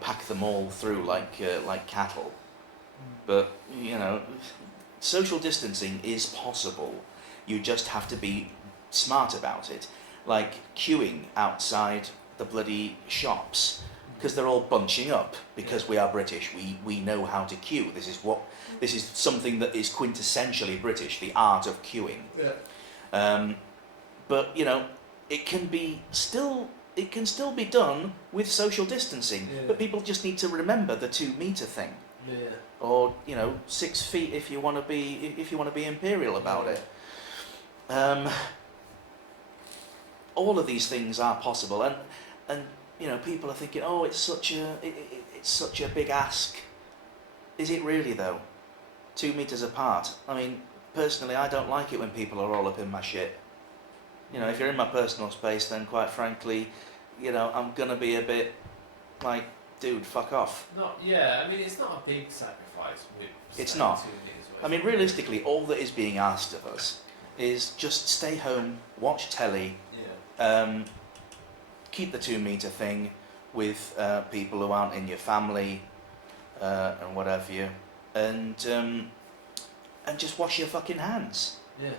pack them all through like cattle. But you know, social distancing is possible. You just have to be smart about it. Like queuing outside the bloody shops. because they're all bunching up because we are British. We know how to queue. This is something that is quintessentially British, the art of queuing. Yeah. But you know, it can still be done with social distancing. Yeah. But people just need to remember the 2 meter thing. Yeah. Or 6 feet if you want to be imperial about it. All of these things are possible, and people are thinking, oh, it's such a big ask. Is it really though? 2 meters apart. I mean, personally, I don't like it when people are all up in my shit. If you're in my personal space, then quite frankly, I'm gonna be a bit like, dude, fuck off. I mean, it's not a big sacrifice. It's not. I mean, realistically, all that is being asked of us is just stay home, watch telly, keep the 2 meter thing with people who aren't in your family and what have you, and just wash your fucking hands. Yeah.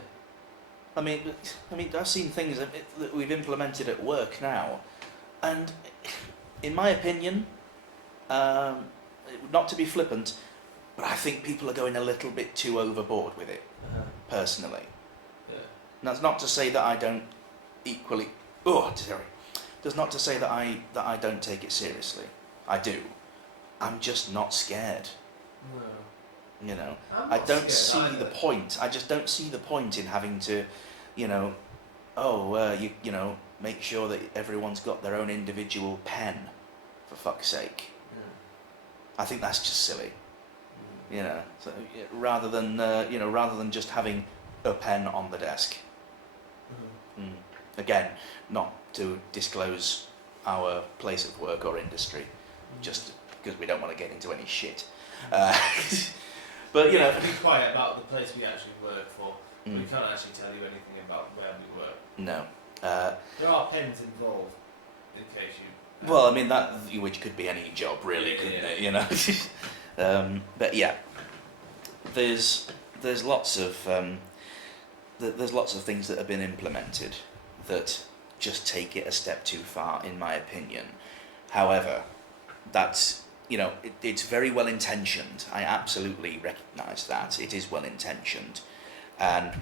I mean, I've seen things that we've implemented at work now, and in my opinion, not to be flippant, but I think people are going a little bit too overboard with it, personally. Yeah. And that's not to say that I don't equally. That's not to say that I don't take it seriously. I do. I'm just not scared. No. I don't see the point. I just don't see the point in having to, make sure that everyone's got their own individual pen, for fuck's sake. I think that's just silly. So, rather than just having a pen on the desk. Again, not to disclose our place of work or industry, just because we don't want to get into any shit. But we have to be quiet about the place we actually work for. We can't actually tell you anything about where we work. No. There are pens involved, in case you. Well, I mean which could be any job, really, couldn't it? But yeah, there's lots of things that have been implemented that just take it a step too far, in my opinion. However, that's it's very well intentioned. I absolutely recognise that it is well intentioned, and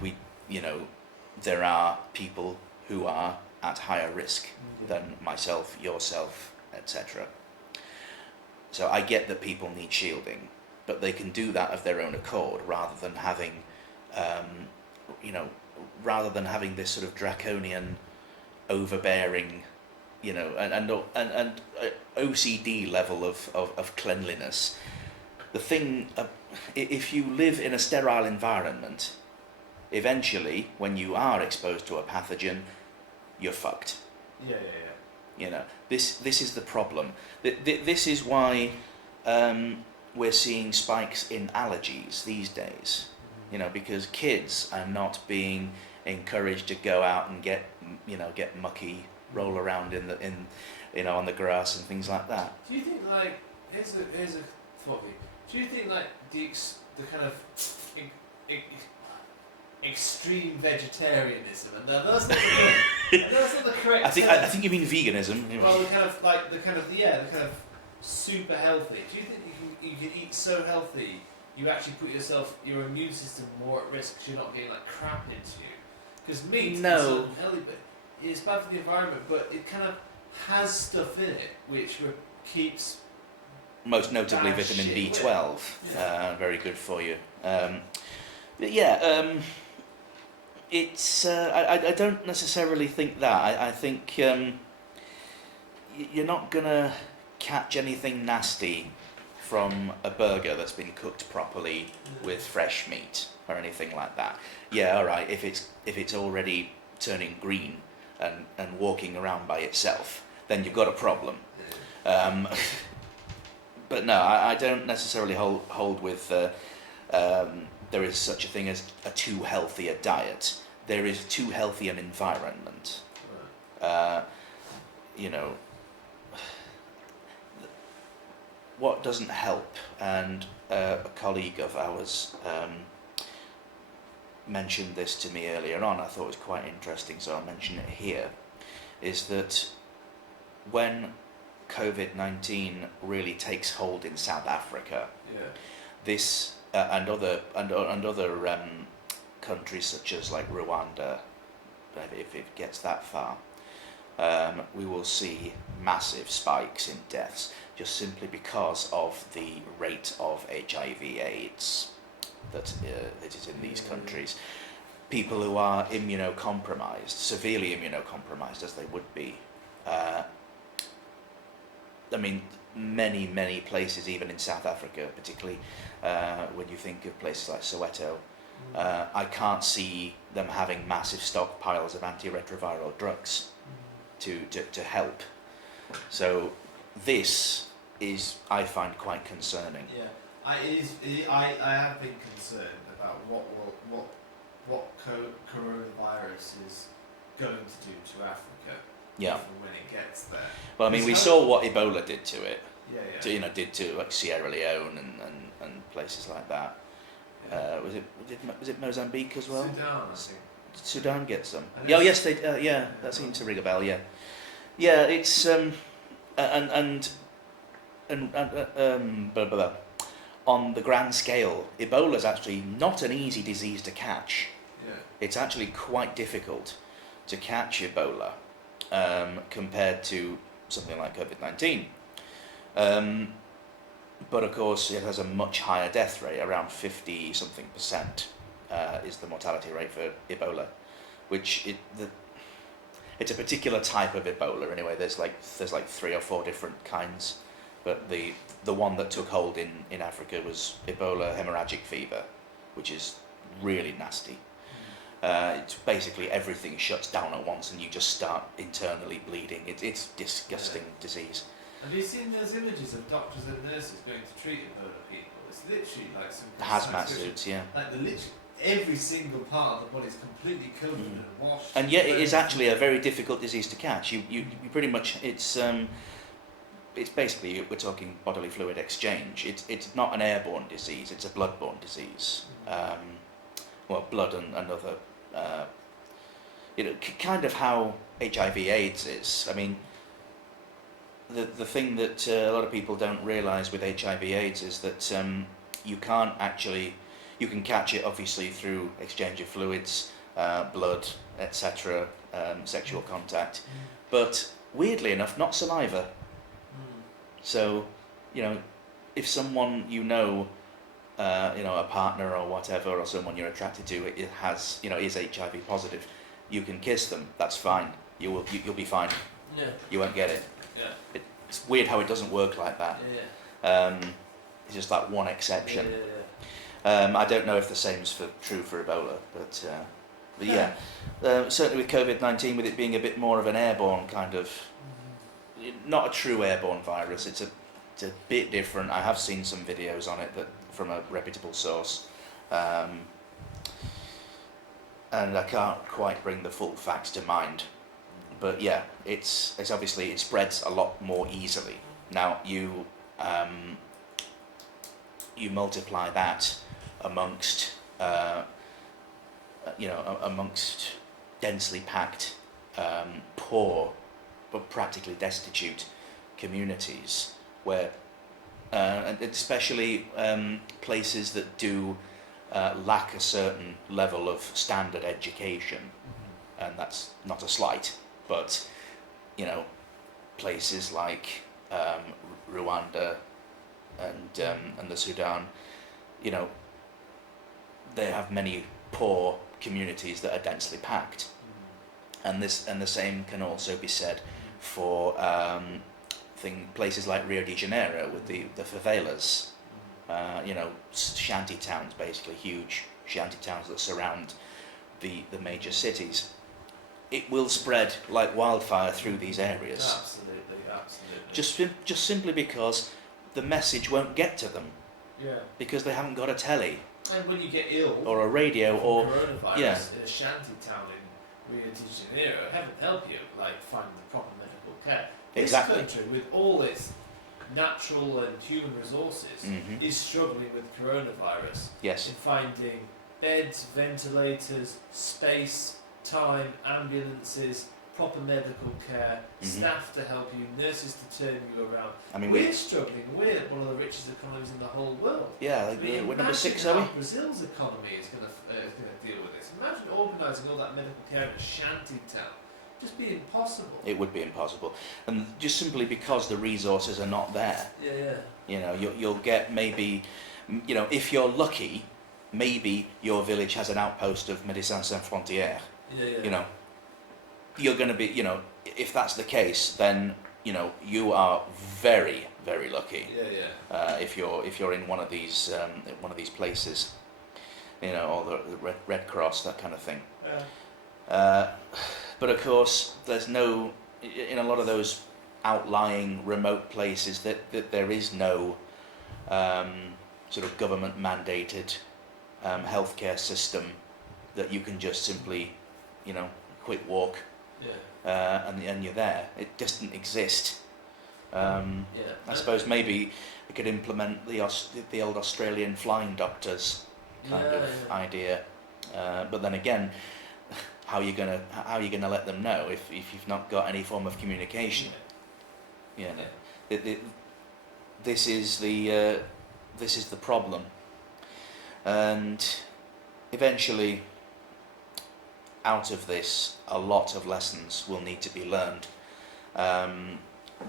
there are people who are at higher risk than myself, yourself, etc. So I get that people need shielding, but they can do that of their own accord rather than having this sort of draconian, overbearing, and OCD level of cleanliness. The thing, if you live in a sterile environment, eventually, when you are exposed to a pathogen, you're fucked. Yeah. This is the problem. This is why we're seeing spikes in allergies these days. Because kids are not being encouraged to go out and get mucky, roll around on the grass and things like that. Do you think here's a thought for you. Do you think the kind of extreme vegetarianism, and that's not the correct. I think you mean veganism. Well, the kind of super healthy. Do you think you can eat so healthy you actually put your immune system more at risk because you're not getting crap into you? Because meat is unhealthy, but it's bad for the environment, but it kind of has stuff in it which keeps. Most notably vitamin B12, very good for you. But yeah, it's. I don't necessarily think that. I think you're not gonna catch anything nasty from a burger that's been cooked properly with fresh meat or anything like that. Yeah, all right. If it's already turning green and walking around by itself, then you've got a problem. But no, I don't necessarily hold with there is such a thing as a too healthy a diet. There is too healthy an environment. What doesn't help, and a colleague of ours mentioned this to me earlier on, I thought it was quite interesting, so I'll mention it here, is that when COVID-19 really takes hold in South Africa, Yeah. this and other countries such as like Rwanda, if it gets that far, we will see massive spikes in deaths just simply because of the rate of HIV/AIDS that is in these countries. People who are immunocompromised, severely immunocompromised as they would be. I mean, many places, even in South Africa, particularly when you think of places like Soweto, I can't see them having massive stockpiles of antiretroviral drugs to help. So this is, I find, quite concerning. Yeah, I have been concerned about what coronavirus is going to do to Africa. Yeah. Even when it gets there. Well, I mean, we saw what Ebola did to it. Yeah. Did to like Sierra Leone and places like that. Yeah. Was it Mozambique as well? Sudan, I think. Did Sudan get some? And Yeah, yes, they. That seemed to ring a bell. Yeah, yeah. It's blah, blah, blah. On the grand scale, Ebola is actually not an easy disease to catch. Yeah. It's actually quite difficult to catch Ebola compared to something like COVID-19. But of course, it has a much higher death rate, around 50-something% is the mortality rate for Ebola, which it's a particular type of Ebola anyway. There's like 3 or 4 different kinds, but the one that took hold in Africa was Ebola hemorrhagic fever, which is really nasty. It's basically everything shuts down at once and you just start internally bleeding. It's disgusting disease. Have you seen those images of doctors and nurses going to treat Ebola people? It's literally like some hazmat suits, yeah. Like every single part of the body is completely covered and washed. And yet it is actually a very difficult disease to catch. You pretty much, it's basically, we're talking bodily fluid exchange. It's not an airborne disease, it's a bloodborne disease. Well, blood and other, kind of how HIV/AIDS is. I mean, the thing that a lot of people don't realise with HIV/AIDS is that you can catch it obviously through exchange of fluids, blood, etc., sexual contact, but weirdly enough, not saliva. So, if someone a partner or whatever, or someone you're attracted to, it has, is HIV positive, you can kiss them. That's fine. You'll be fine. Yeah. You won't get it. Yeah. It's weird how it doesn't work like that. Yeah. It's just that one exception. Yeah. I don't know if the same is true for Ebola, but yeah, certainly with COVID-19, with it being a bit more of an airborne kind of, not a true airborne virus. It's a bit different. I have seen some videos on it from a reputable source, and I can't quite bring the full facts to mind. But yeah, it's obviously, it spreads a lot more easily. Now you multiply that amongst amongst densely packed, poor but practically destitute communities, where and especially places that do lack a certain level of standard education, and that's not a slight, but places like Rwanda and the Sudan, they have many poor communities that are densely packed, and the same can also be said for places like Rio de Janeiro with the favelas, shanty towns, basically huge shanty towns that surround the major cities. It will spread like wildfire through these areas. Absolutely. Just simply because the message won't get to them. Yeah. Because they haven't got a telly. And when you get ill, or a radio, or coronavirus yeah. in a shanty town in Rio de Janeiro, heaven help you, find the proper medical care. Exactly. This country, with all its natural and human resources, is struggling with coronavirus. Yes. In finding beds, ventilators, space, time, ambulances, proper medical care, Mhm. staff to help you, nurses to turn you around. I mean, We're struggling. We're one of the richest economies in the whole world. yeah, I mean, we're number 6, imagine are we? how Brazil's economy is going to deal with this. Imagine organising all that medical care in a shanty town. Just be impossible. It would be impossible, and just simply because the resources are not there. Yeah. You know, you'll get maybe, you know, if you're lucky, maybe your village has an outpost of Médecins Sans Frontières. Yeah. You know, you're going to be, you know, if that's the case, then you know you are very, very lucky. Yeah. If you're in one of these places, you know, or the Red Cross, that kind of thing. Yeah. But of course, there's no, in a lot of those outlying remote places that there is no sort of government mandated healthcare system that you can just simply, you know, quick walk and you're there. It doesn't exist. I suppose maybe we could implement the old Australian flying doctors kind of idea, but then again, how are you gonna let them know if you've not got any form of communication? This is the problem, and eventually, out of this, a lot of lessons will need to be learned,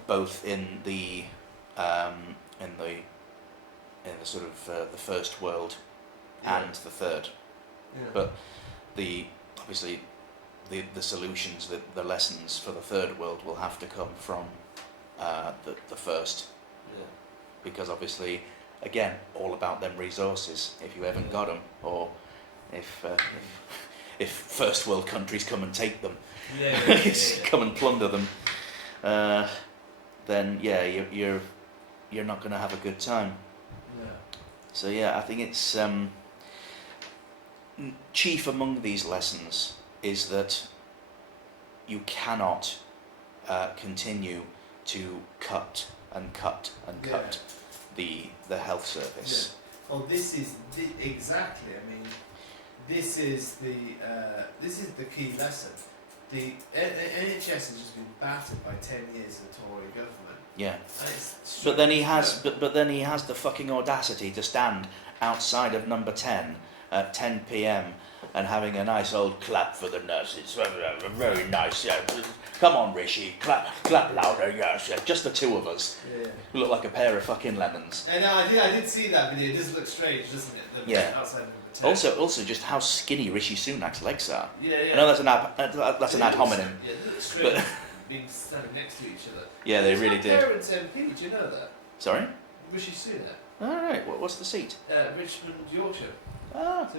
both in the sort of the first world and the third. But obviously the solutions, the lessons for the third world will have to come from the first, because obviously, again, all about them resources. If you haven't got them, or if first world countries come and take them, come and plunder them, then you're not going to have a good time. So I think it's chief among these lessons is that you cannot continue to cut the health service. Well, this is exactly. I mean, this is the key lesson. The NHS has just been battered by 10 years of the Tory government. Yeah. But then he has the fucking audacity to stand outside of number 10 at 10 p.m. and having a nice old clap for the nurses. Very nice, Come on, Rishi, clap louder, yes. Just the two of us. We look like a pair of fucking lemons. I know, I did see that video. It does look strange, doesn't it? Outside number 10. Also, just how skinny Rishi Sunak's legs are. I know that's an ad hominem. Yeah, it looks strange being standing next to each other. Yeah, they really did. My parents' MP, do you know that? Sorry? Rishi Sunak. All right. What's the seat? Richmond, Yorkshire. Ah. So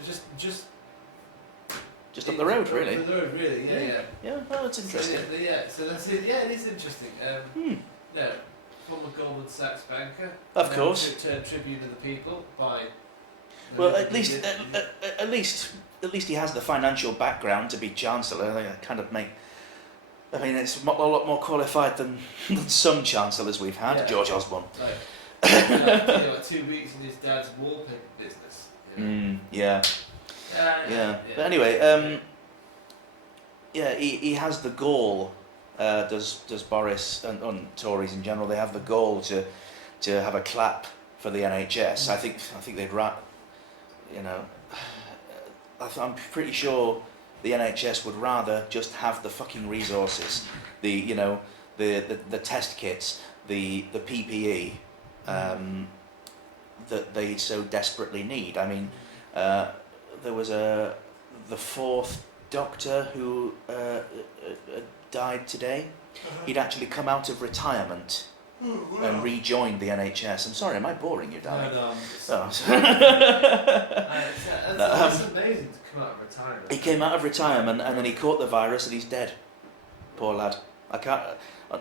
just up the road, really. Up the road, really. Yeah. Oh, that's interesting. So that's it. Yeah, it is interesting. No, former Goldman Sachs banker. Of course. Turned Tribune of the People by. Well, at least he has the financial background to be Chancellor. I kind of make. I mean, it's a lot more qualified than some chancellors we've had. Yeah. George Osborne. Like 2 weeks in his dad's wallpaper business. But anyway, he has the gall. Does Boris and Tories in general? They have the gall to have a clap for the NHS. I think they'd I'm pretty sure the NHS would rather just have the fucking resources, the test kits, the PPE that they so desperately need. I mean, there was the 4th Doctor who died today. He'd actually come out of retirement and rejoined the NHS. I'm sorry, am I boring you, darling? No. That's amazing to come out of retirement. He came out of retirement and then he caught the virus and he's dead. Poor lad. I can't,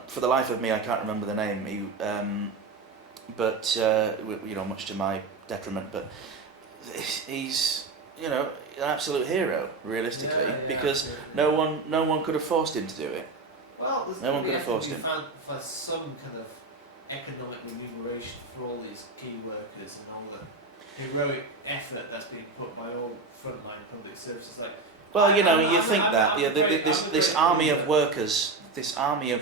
for the life of me, I can't remember the name. He, much to my detriment. But he's, an absolute hero, realistically, because absolutely. no one could have forced him to do it. Well, no one could have forced him. For some kind of economic remuneration for all these key workers and all the heroic effort that's being put by all frontline public services. Like, Well, you know, you think I'm that afraid- this I'm army afraid- of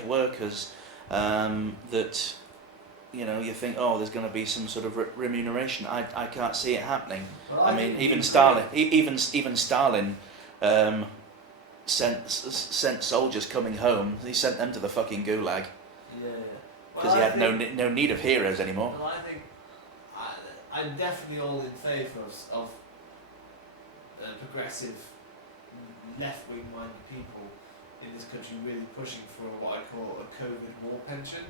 workers, that, you know, you think, oh, there's going to be some sort of remuneration. I can't see it happening. Well, I mean, think even you Stalin, could. even Stalin, sent soldiers coming home. He sent them to the fucking gulag Yeah. because he had no need of heroes anymore. Well, I think I'm definitely all in favour of progressive, left-wing minded people in this country really pushing for what I call a COVID war pension.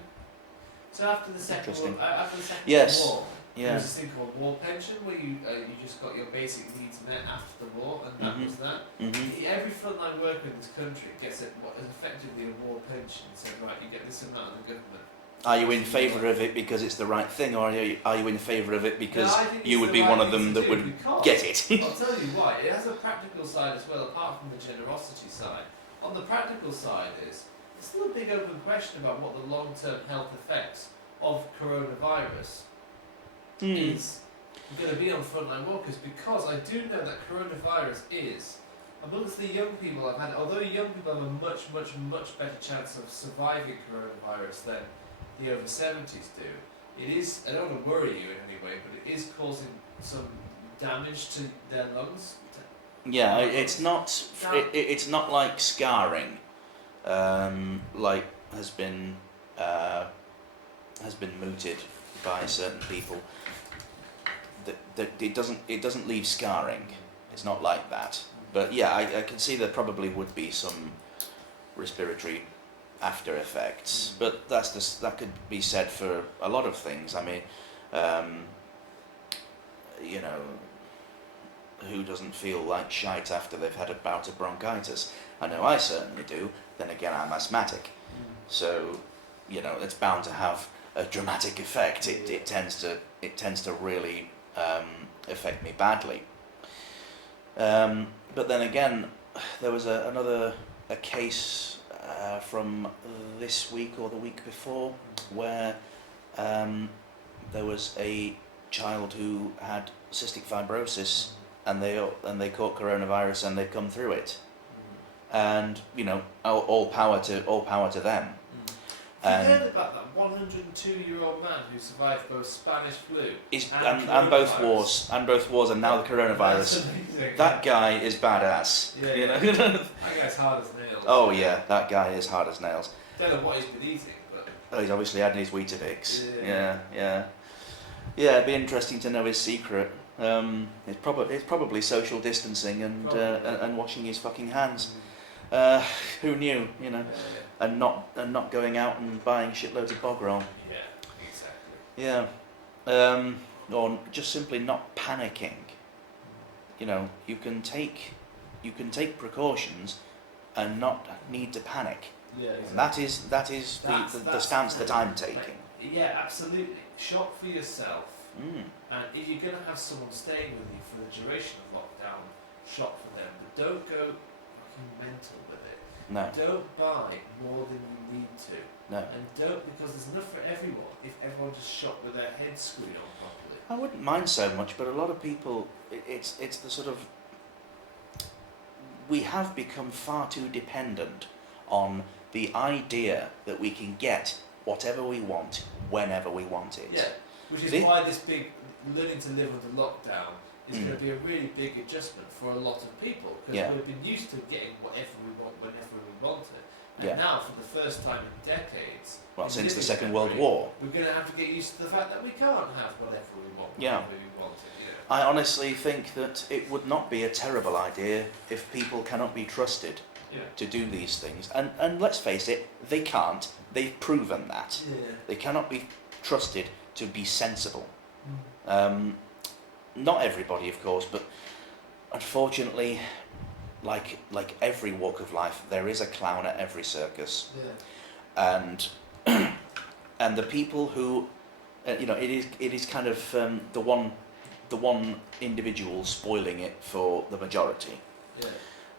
So after the second Interesting. World War, there Yeah. was this thing called war pension where you just got your basic needs met after the war, and that was that. Mhm. Every frontline worker in this country gets what is effectively a war pension. So right, you get this amount of the government. Are you in favour of it because it's the right thing, or are you in favour of it because I think you it's would the be right one of thing them to that do would because get it? I'll tell you why. It has a practical side as well, apart from the generosity side. On the practical side it's still a big open question about what the long-term health effects of coronavirus is going to be on frontline workers, because I do know that coronavirus is, amongst the young people I've had, although young people have a much, much, much better chance of surviving coronavirus than the over 70s do, it is, I don't want to worry you in any way, but it is causing some damage to their lungs. Yeah, it's not like scarring, like has been mooted by certain people. That it doesn't leave scarring. It's not like that. But yeah, I can see there probably would be some respiratory after effects. But that could be said for a lot of things. I mean, you know, who doesn't feel like shite after they've had a bout of bronchitis? I know I certainly do. Then again, I'm asthmatic, so you know it's bound to have a dramatic effect. It tends to really affect me badly. But then again, there was another case from this week or the week before where there was a child who had cystic fibrosis, and they caught coronavirus and they've come through it, and you know, all power to them. Have you heard about that 102-year-old man who survived both Spanish flu and both wars, and now the coronavirus? That's amazing. That guy is badass. Yeah, you know. that guy's hard as nails. Oh yeah, that guy is hard as nails. Don't know what he's been eating, but Oh, he's obviously had his Weetabix. Yeah. Yeah. It'd be interesting to know his secret. It's probably social distancing and washing his fucking hands. Who knew, you know? And not going out and buying shitloads of bog roll. Yeah, exactly. Yeah. Or just simply not panicking. You know, you can take precautions and not need to panic. Yeah, exactly. And that is the stance that I'm taking. Yeah, absolutely. Shop for yourself. Mm. And if you're going to have someone staying with you for the duration of lockdown, shop for them. But don't go fucking mental with it. No. Don't buy more than you need to. No. And don't, because there's enough for everyone if everyone just shop with their heads screwed on properly. I wouldn't mind so much, but a lot of people, it's the sort of, we have become far too dependent on the idea that we can get whatever we want whenever we want it. Yeah, which is why this big learning to live under lockdown is going to be a really big adjustment for a lot of people, because we've been used to getting whatever we want whenever we want it. And now, for the first time in decades, since the Second World War, we're going to have to get used to the fact that we can't have whatever we want whenever we want it. Yeah. I honestly think that it would not be a terrible idea if people cannot be trusted to do these things. And let's face it, they can't. They've proven that. Yeah. They cannot be trusted to be sensible. Not everybody, of course, but unfortunately, like every walk of life, there is a clown at every circus. Yeah. And the people who, it is kind of the one individual spoiling it for the majority. Yeah.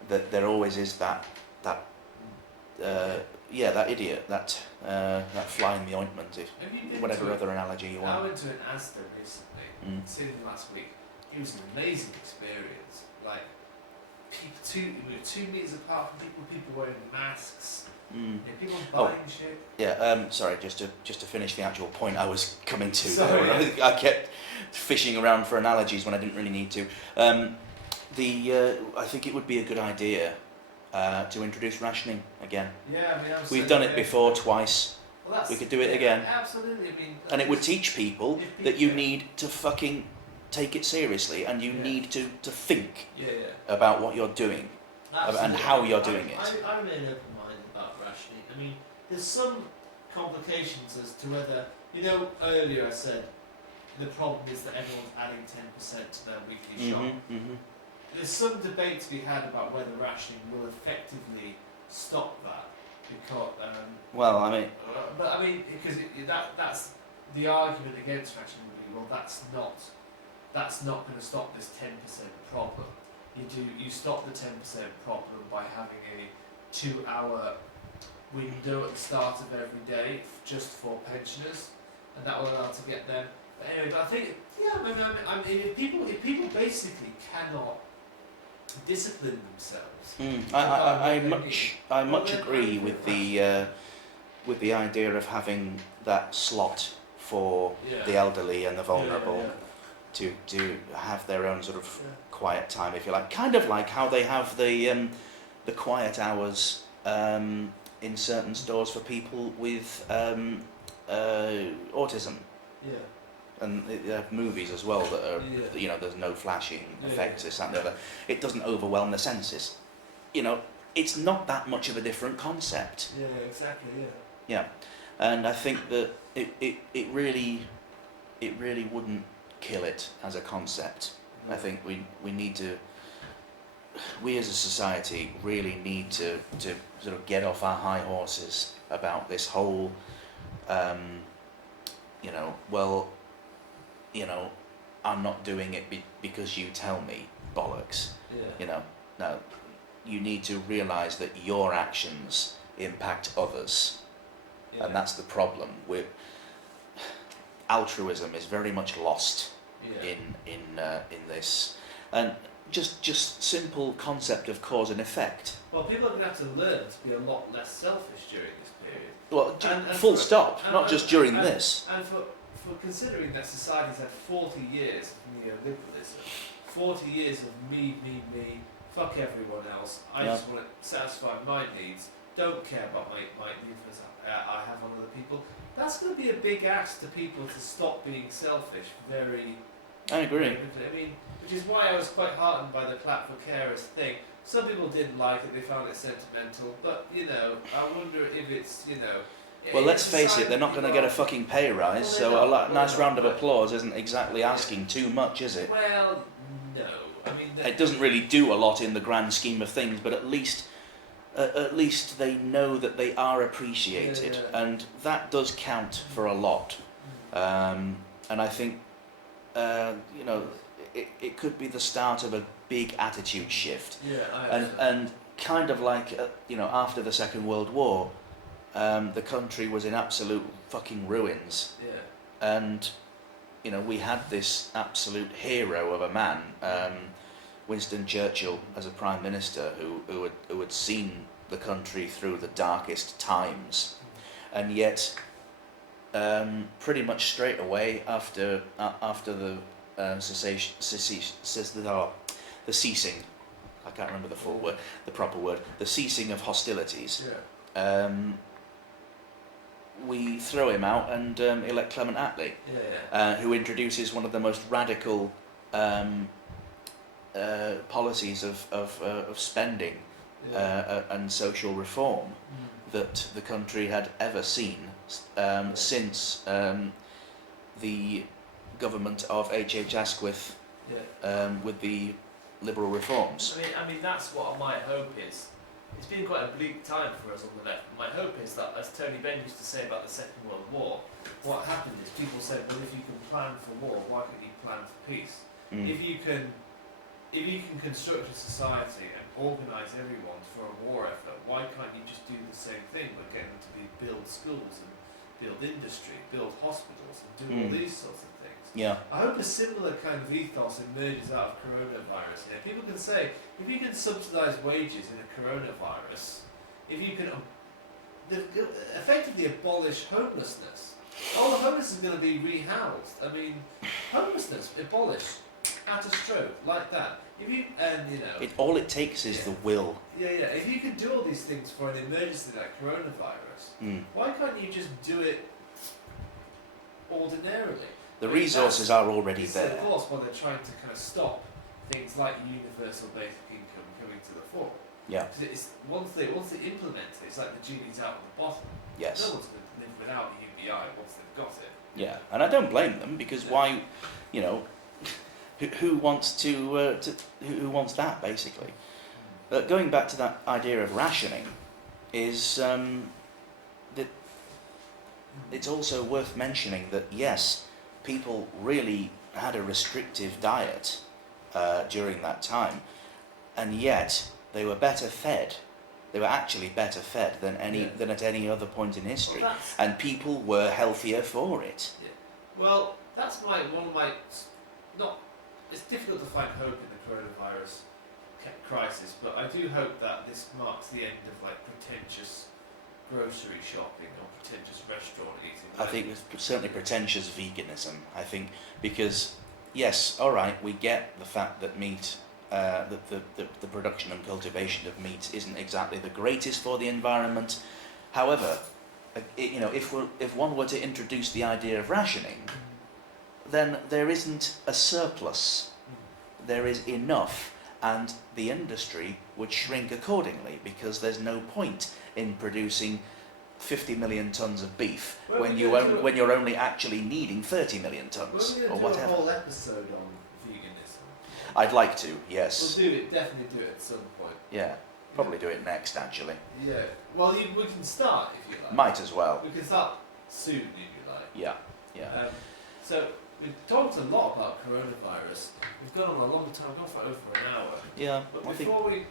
That there always is that idiot, that fly in the ointment, whatever other analogy you want. I went to an Asda recently, sitting last week. It was an amazing experience. Like, people 2 meters apart from people wearing masks. Mm. Yeah, people buying shit. Yeah. Sorry. Just to finish the actual point I was coming to. Sorry. I kept fishing around for analogies when I didn't really need to. I think it would be a good idea to introduce rationing again. Yeah, I mean, We've done it before twice. Well, we could do it again. Absolutely. I mean, and it would teach people that you need to fucking take it seriously, and you need to think about what you're doing and how you're doing it. I remain open-minded about rationing. I mean, there's some complications as to whether, earlier I said the problem is that everyone's adding 10% to their weekly shop. Mm-hmm. There's some debate to be had about whether rationing will effectively stop that. Because, because that's the argument against rationing would be, well, that's not going to stop this 10% problem. You stop the 10% problem by having a 2-hour window at the start of every day just for pensioners, and that will allow to get them. But anyway, I think if people basically cannot discipline themselves. I much agree with the idea of having that slot for the elderly and the vulnerable to have their own sort of quiet time, if you like. Kind of like how they have the quiet hours in certain stores for people with autism. Yeah. And they have movies as well that are, there's no flashing effects, this, that, and the other. It doesn't overwhelm the senses. It's not that much of a different concept. Yeah, exactly. Yeah, and I think that it really wouldn't kill it as a concept. I think we as a society really need to sort of get off our high horses about this whole, I'm not doing it because you tell me, bollocks. Yeah. No, you need to realise that your actions impact others, and that's the problem. Altruism is very much lost in this, and just simple concept of cause and effect. Well, people are going to have to learn to be a lot less selfish during this period. Well, full stop, not just during this. And for considering that society's had 40 years of neoliberalism, 40 years of me, fuck everyone else, I just want to satisfy my needs, don't care about the influence I have on other people, that's going to be a big ask to people to stop being selfish I agree. I mean, which is why I was quite heartened by the Clap for Carers thing. Some people didn't like it, they found it sentimental, but, I wonder if it's, Well, let's face it, they're not going to get a fucking pay rise, so a nice round of applause isn't exactly asking too much, is it? Well, no. I mean, it doesn't really do a lot in the grand scheme of things, but at least they know that they are appreciated, and that does count for a lot. And I think, it could be the start of a big attitude shift. And kind of like, after the Second World War, the country was in absolute fucking ruins. And, we had this absolute hero of a man, Winston Churchill, as a Prime Minister, who had seen the country through the darkest times. And yet, pretty much straight away after the the ceasing, I can't remember the full word, the proper word, the ceasing of hostilities, we throw him out and elect Clement Attlee, who introduces one of the most radical policies of spending and social reform that the country had ever seen since the government of H.H. Asquith with the liberal reforms. I mean that's what my hope is. It's been quite a bleak time for us on the left. My hope is that, as Tony Benn used to say about the Second World War, what happened is people said, well, if you can plan for war, why can't you plan for peace? If you can construct a society and organise everyone for a war effort, why can't you just do the same thing but get them to build schools and build industry, build hospitals, and do all these sorts of things. Yeah. I hope a similar kind of ethos emerges out of coronavirus here. People can say, if you can subsidise wages in a coronavirus, if you can effectively abolish homelessness, all the homeless is going to be rehoused. I mean, homelessness abolished at a stroke like that. If you all it takes is the will. Yeah. If you can do all these things for an emergency like coronavirus, why can't you just do it ordinarily? The resources are already there. Of course, while they're trying to kind of stop things like universal basic income coming to the fore. Yeah. Because it's once they implement it, it's like the genie's out of the bottle. Yes. No one's going to live without the UBI once they've got it. Yeah, and I don't blame them, because why, who wants who wants that, basically? But going back to that idea of rationing, is that it's also worth mentioning that yes, people really had a restrictive diet during that time, and yet they were better fed. They were actually better fed than at any other point in history, and people were healthier for it. Yeah. Well, that's one of my it's difficult to find hope in the coronavirus crisis, but I do hope that this marks the end of pretentious grocery shopping or pretentious restaurant eating. I think it's certainly pretentious veganism. I think because yes, all right, we get the fact that meat. The production and cultivation of meat isn't exactly the greatest for the environment. However, if one were to introduce the idea of rationing, then there isn't a surplus. There is enough, and the industry would shrink accordingly, because there's no point in producing 50 million tons of beef when you're only actually needing 30 million tons or whatever. We're going to do a whole episode on veganism. I'd like to, yes. We'll definitely do it at some point. Yeah, probably do it next, actually. Yeah. Well, we can start if you like. Might as well. We can start soon if you like. Yeah. So we've talked a lot about coronavirus. We've gone on a long time. We've gone for over an hour. Yeah. But before we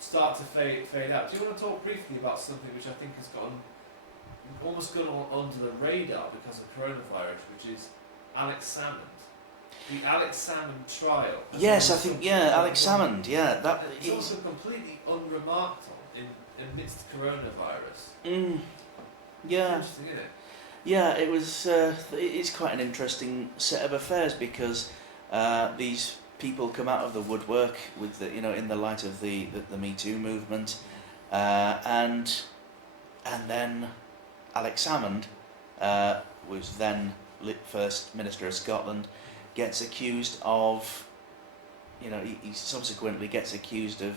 start to fade out, do you want to talk briefly about something which I think has almost gone under the radar because of coronavirus, which is Alex Salmond? The Alex Salmond trial. Yes, I think, Alex Salmond, that it's also completely unremarked on amidst coronavirus. Yeah. Interesting, isn't it? Yeah, it was. It's quite an interesting set of affairs, because these people come out of the woodwork with in the light of the Me Too movement, and then Alex Salmond, was then First Minister of Scotland, gets accused of, he subsequently gets accused of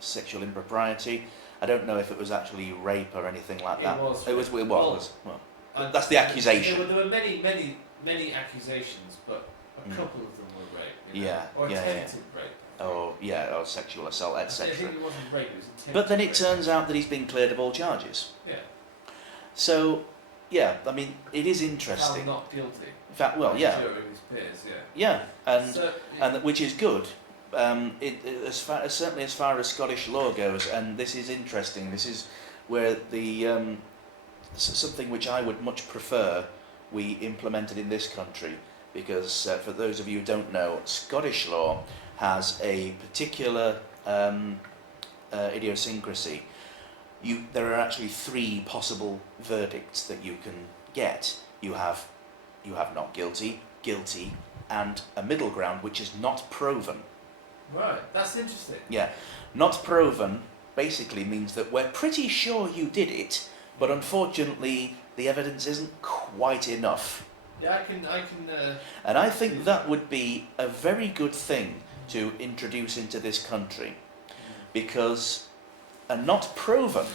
sexual impropriety. I don't know if it was actually rape or anything like that. It was. Well, that's the accusation. There were many accusations, but a couple of them were rape. Or attempted rape. Or sexual assault, etc. I think it wasn't rape, it was attempted But then it rape. turns out that he's been cleared of all charges. Yeah. So, I mean, it is interesting. Found not guilty. In fact, His peers, and which is good. Certainly as far as Scottish law goes, and this is interesting. This is where the something which I would much prefer we implemented in this country, because for those of you who don't know, Scottish law has a particular idiosyncrasy. There are actually 3 possible verdicts that you can get. You have not guilty, guilty, and a middle ground which is not proven. Right, that's interesting. Yeah, not proven basically means that we're pretty sure you did it, but unfortunately the evidence isn't quite enough. Yeah, I can. And I think that would be a very good thing to introduce into this country, because a not proven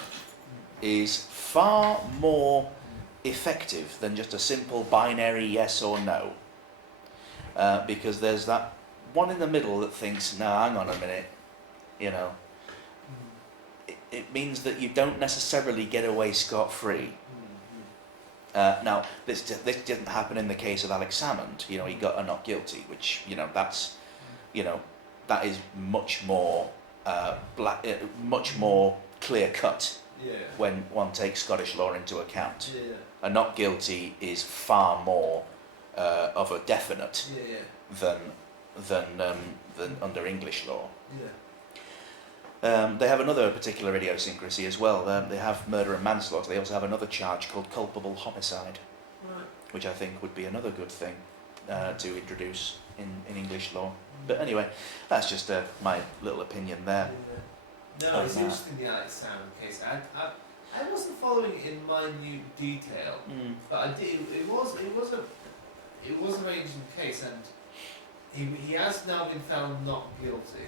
is far more effective than just a simple binary yes or no. Because there's that one in the middle that thinks, no, hang on a minute, it means that you don't necessarily get away scot-free. Now, this didn't happen in the case of Alex Salmond. He got a not guilty, which that is much more much more clear cut. when one takes Scottish law into account. Yeah. A not guilty is far more of a definite than under English law. Yeah. They have another particular idiosyncrasy as well. They have murder and manslaughter. They also have another charge called culpable homicide, Right. which I think would be another good thing to introduce in English law. But anyway, that's just my little opinion there. Yeah. No, it's interesting the Alex Salmon case. I wasn't following it in minute detail, but I did. It was a very interesting case, and he has now been found not guilty.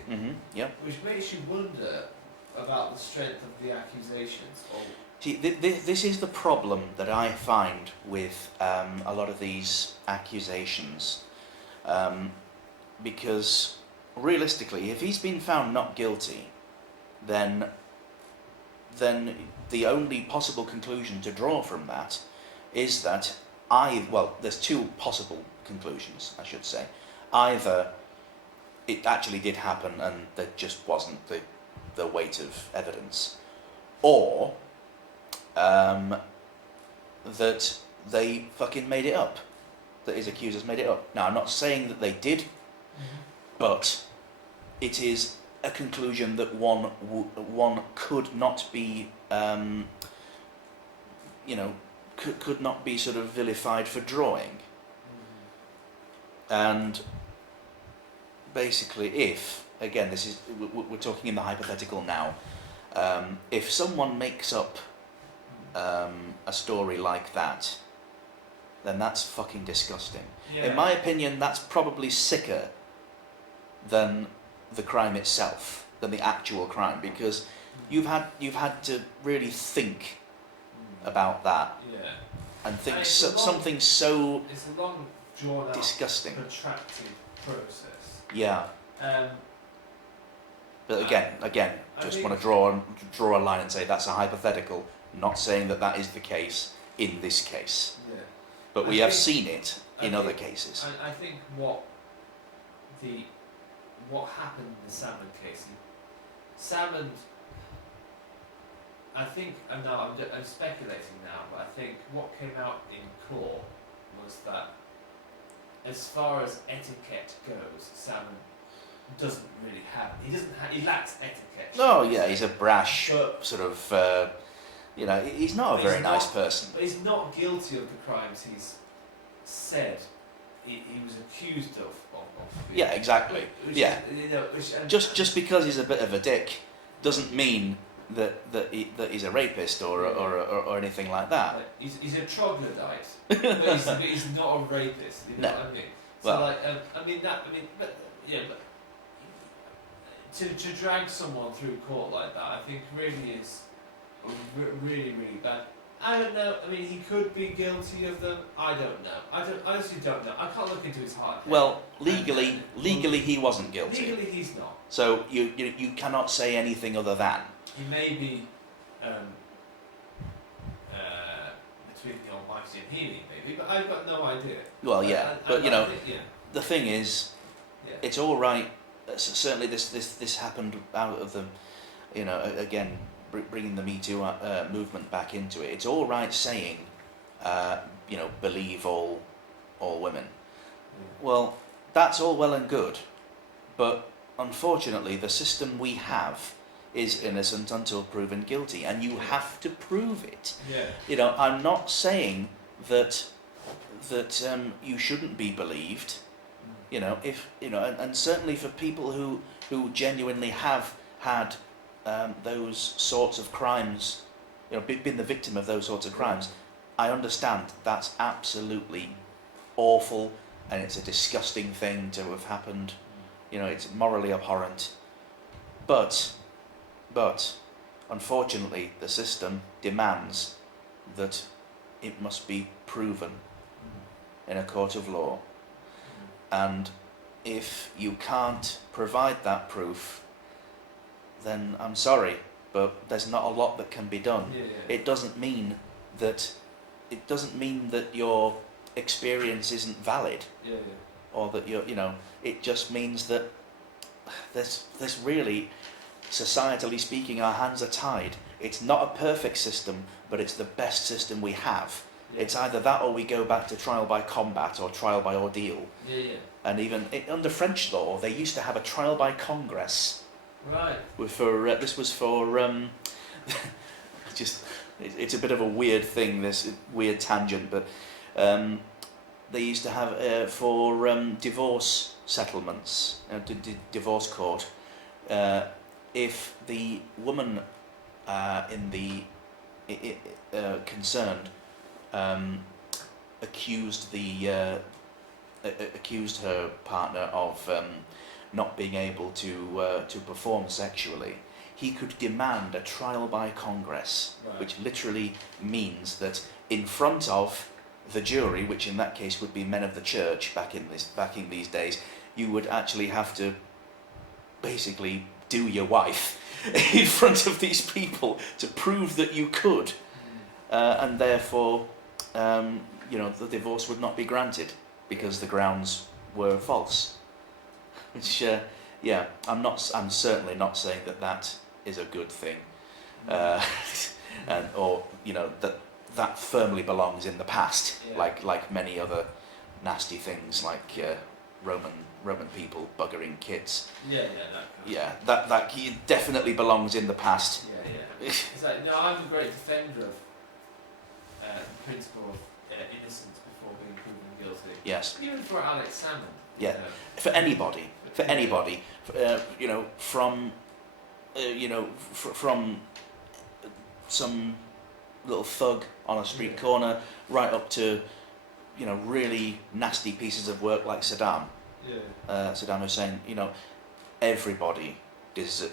Yep. Which makes you wonder about the strength of the accusations. See, this is the problem that I find with a lot of these accusations, because realistically, if he's been found not guilty, then the only possible conclusion to draw from that is that there's two possible conclusions, I should say. Either it actually did happen and there just wasn't the weight of evidence, or that they fucking made it up, that his accusers made it up. Now, I'm not saying that they did, but it is a conclusion that one could not be, could not be sort of vilified for drawing. And basically, if, again, this is, we're talking in the hypothetical now, if someone makes up a story like that, then that's fucking disgusting. Yeah. In my opinion, that's probably sicker than the crime itself, than the actual crime, because you've had to really think about that, and think something so it's a long, drawn out, disgusting, protracted process. Yeah. But again, just want to draw a line and say that's a hypothetical, not saying that is the case in this case. Yeah. But we have seen it in other cases. I think what happened in the Salmon case, Salmon, I think, I'm speculating now, but I think what came out in court was that as far as etiquette goes, Salmon doesn't really have, he lacks etiquette. Oh yeah, he's a brash, sort of, he's not a very nice person. But he's not guilty of the crimes he's said he was accused of. Yeah, exactly. Just because he's a bit of a dick doesn't mean that he's a rapist or anything like that. He's a troglodyte, but he's not a rapist. You know what I mean? So to drag someone through court like that, I think really is really, really bad. I don't know. I mean, he could be guilty of them. I don't know. I honestly don't know. I can't look into his heart. Well, legally, he wasn't guilty. Legally, he's not. So you cannot say anything other than. He may be between the Almighty and Healing, maybe, but I've got no idea. Well, yeah, but the thing is, it's all right. Certainly, this happened out of the, again, bringing the Me Too movement back into it. It's all right saying, believe all women. Well, that's all well and good, but unfortunately, the system we have is innocent until proven guilty, and you have to prove it. Yeah. I'm not saying that you shouldn't be believed. And certainly for people who genuinely have had those sorts of crimes, been the victim of those sorts of crimes, I understand that's absolutely awful and it's a disgusting thing to have happened. It's morally abhorrent. But unfortunately, the system demands that it must be proven in a court of law. And if you can't provide that proof, then I'm sorry, but there's not a lot that can be done. It doesn't mean that your experience isn't valid, or that it just means that there's really, societally speaking, our hands are tied. it's not a perfect system, but it's the best system we have. Yeah. It's either that or we go back to trial by combat or trial by ordeal. Yeah, yeah. And even under French law, they used to have a trial by congress. Right. This was for it's a bit of a weird thing, this weird tangent, but they used to have for divorce settlements, divorce court. If the woman in the concerned accused her partner of not being able to perform sexually, he could demand a trial by congress, Right. which literally means that in front of the jury, which in that case would be men of the church back in these days, you would actually have to basically do your wife in front of these people to prove that you could, and therefore, the divorce would not be granted because the grounds were false. Which, I'm certainly not saying that is a good thing, that firmly belongs in the past, like many other nasty things, like Roman people buggering kids. That definitely belongs in the past. It's like, no, I'm a great defender of the principle of innocence before being proven guilty. Yes. Even for Alex Salmond. Yeah. For anybody, from some little thug on a street corner, right up to, really nasty pieces of work like Saddam. Saddam Hussein. Everybody is,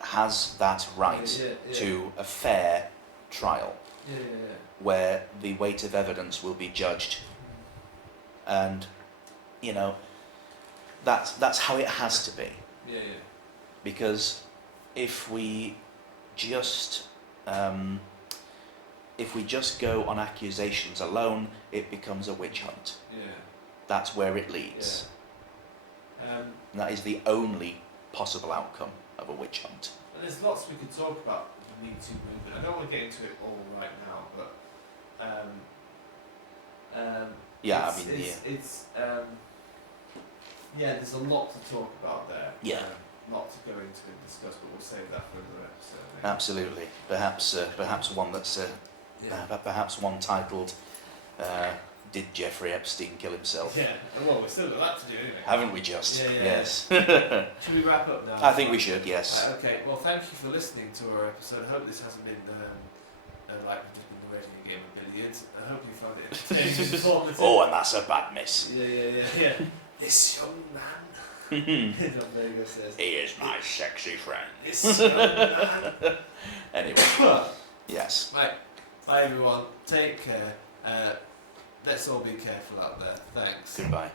has that right to a fair trial, where the weight of evidence will be judged, and that's how it has to be. Because if we just go on accusations alone, it becomes a witch hunt. That's where it leads. And that is the only possible outcome of a witch hunt. And there's lots we could talk about the Me Too movement. I don't want to get into it all right now, but there's a lot to talk about there. Not to go into and discuss, but we'll save that for another episode. Maybe. Absolutely. Perhaps one that's perhaps one titled "Did Jeffrey Epstein Kill Himself?" Yeah. Well, we've still got that to do, anyway. Haven't we just? Yes. Should we wrap up now? I think we should. Yes. Right, okay. Well, thank you for listening to our episode. I hope this hasn't been like we've just been narrating a game of billiards. I hope you found it entertaining and informative. Oh, and that's a bad miss. Yeah. This young man. John Vega says, he is my sexy friend. This young man. Anyway. Yes. Right. Bye, everyone. Take care. Let's all be careful out there. Thanks. Goodbye.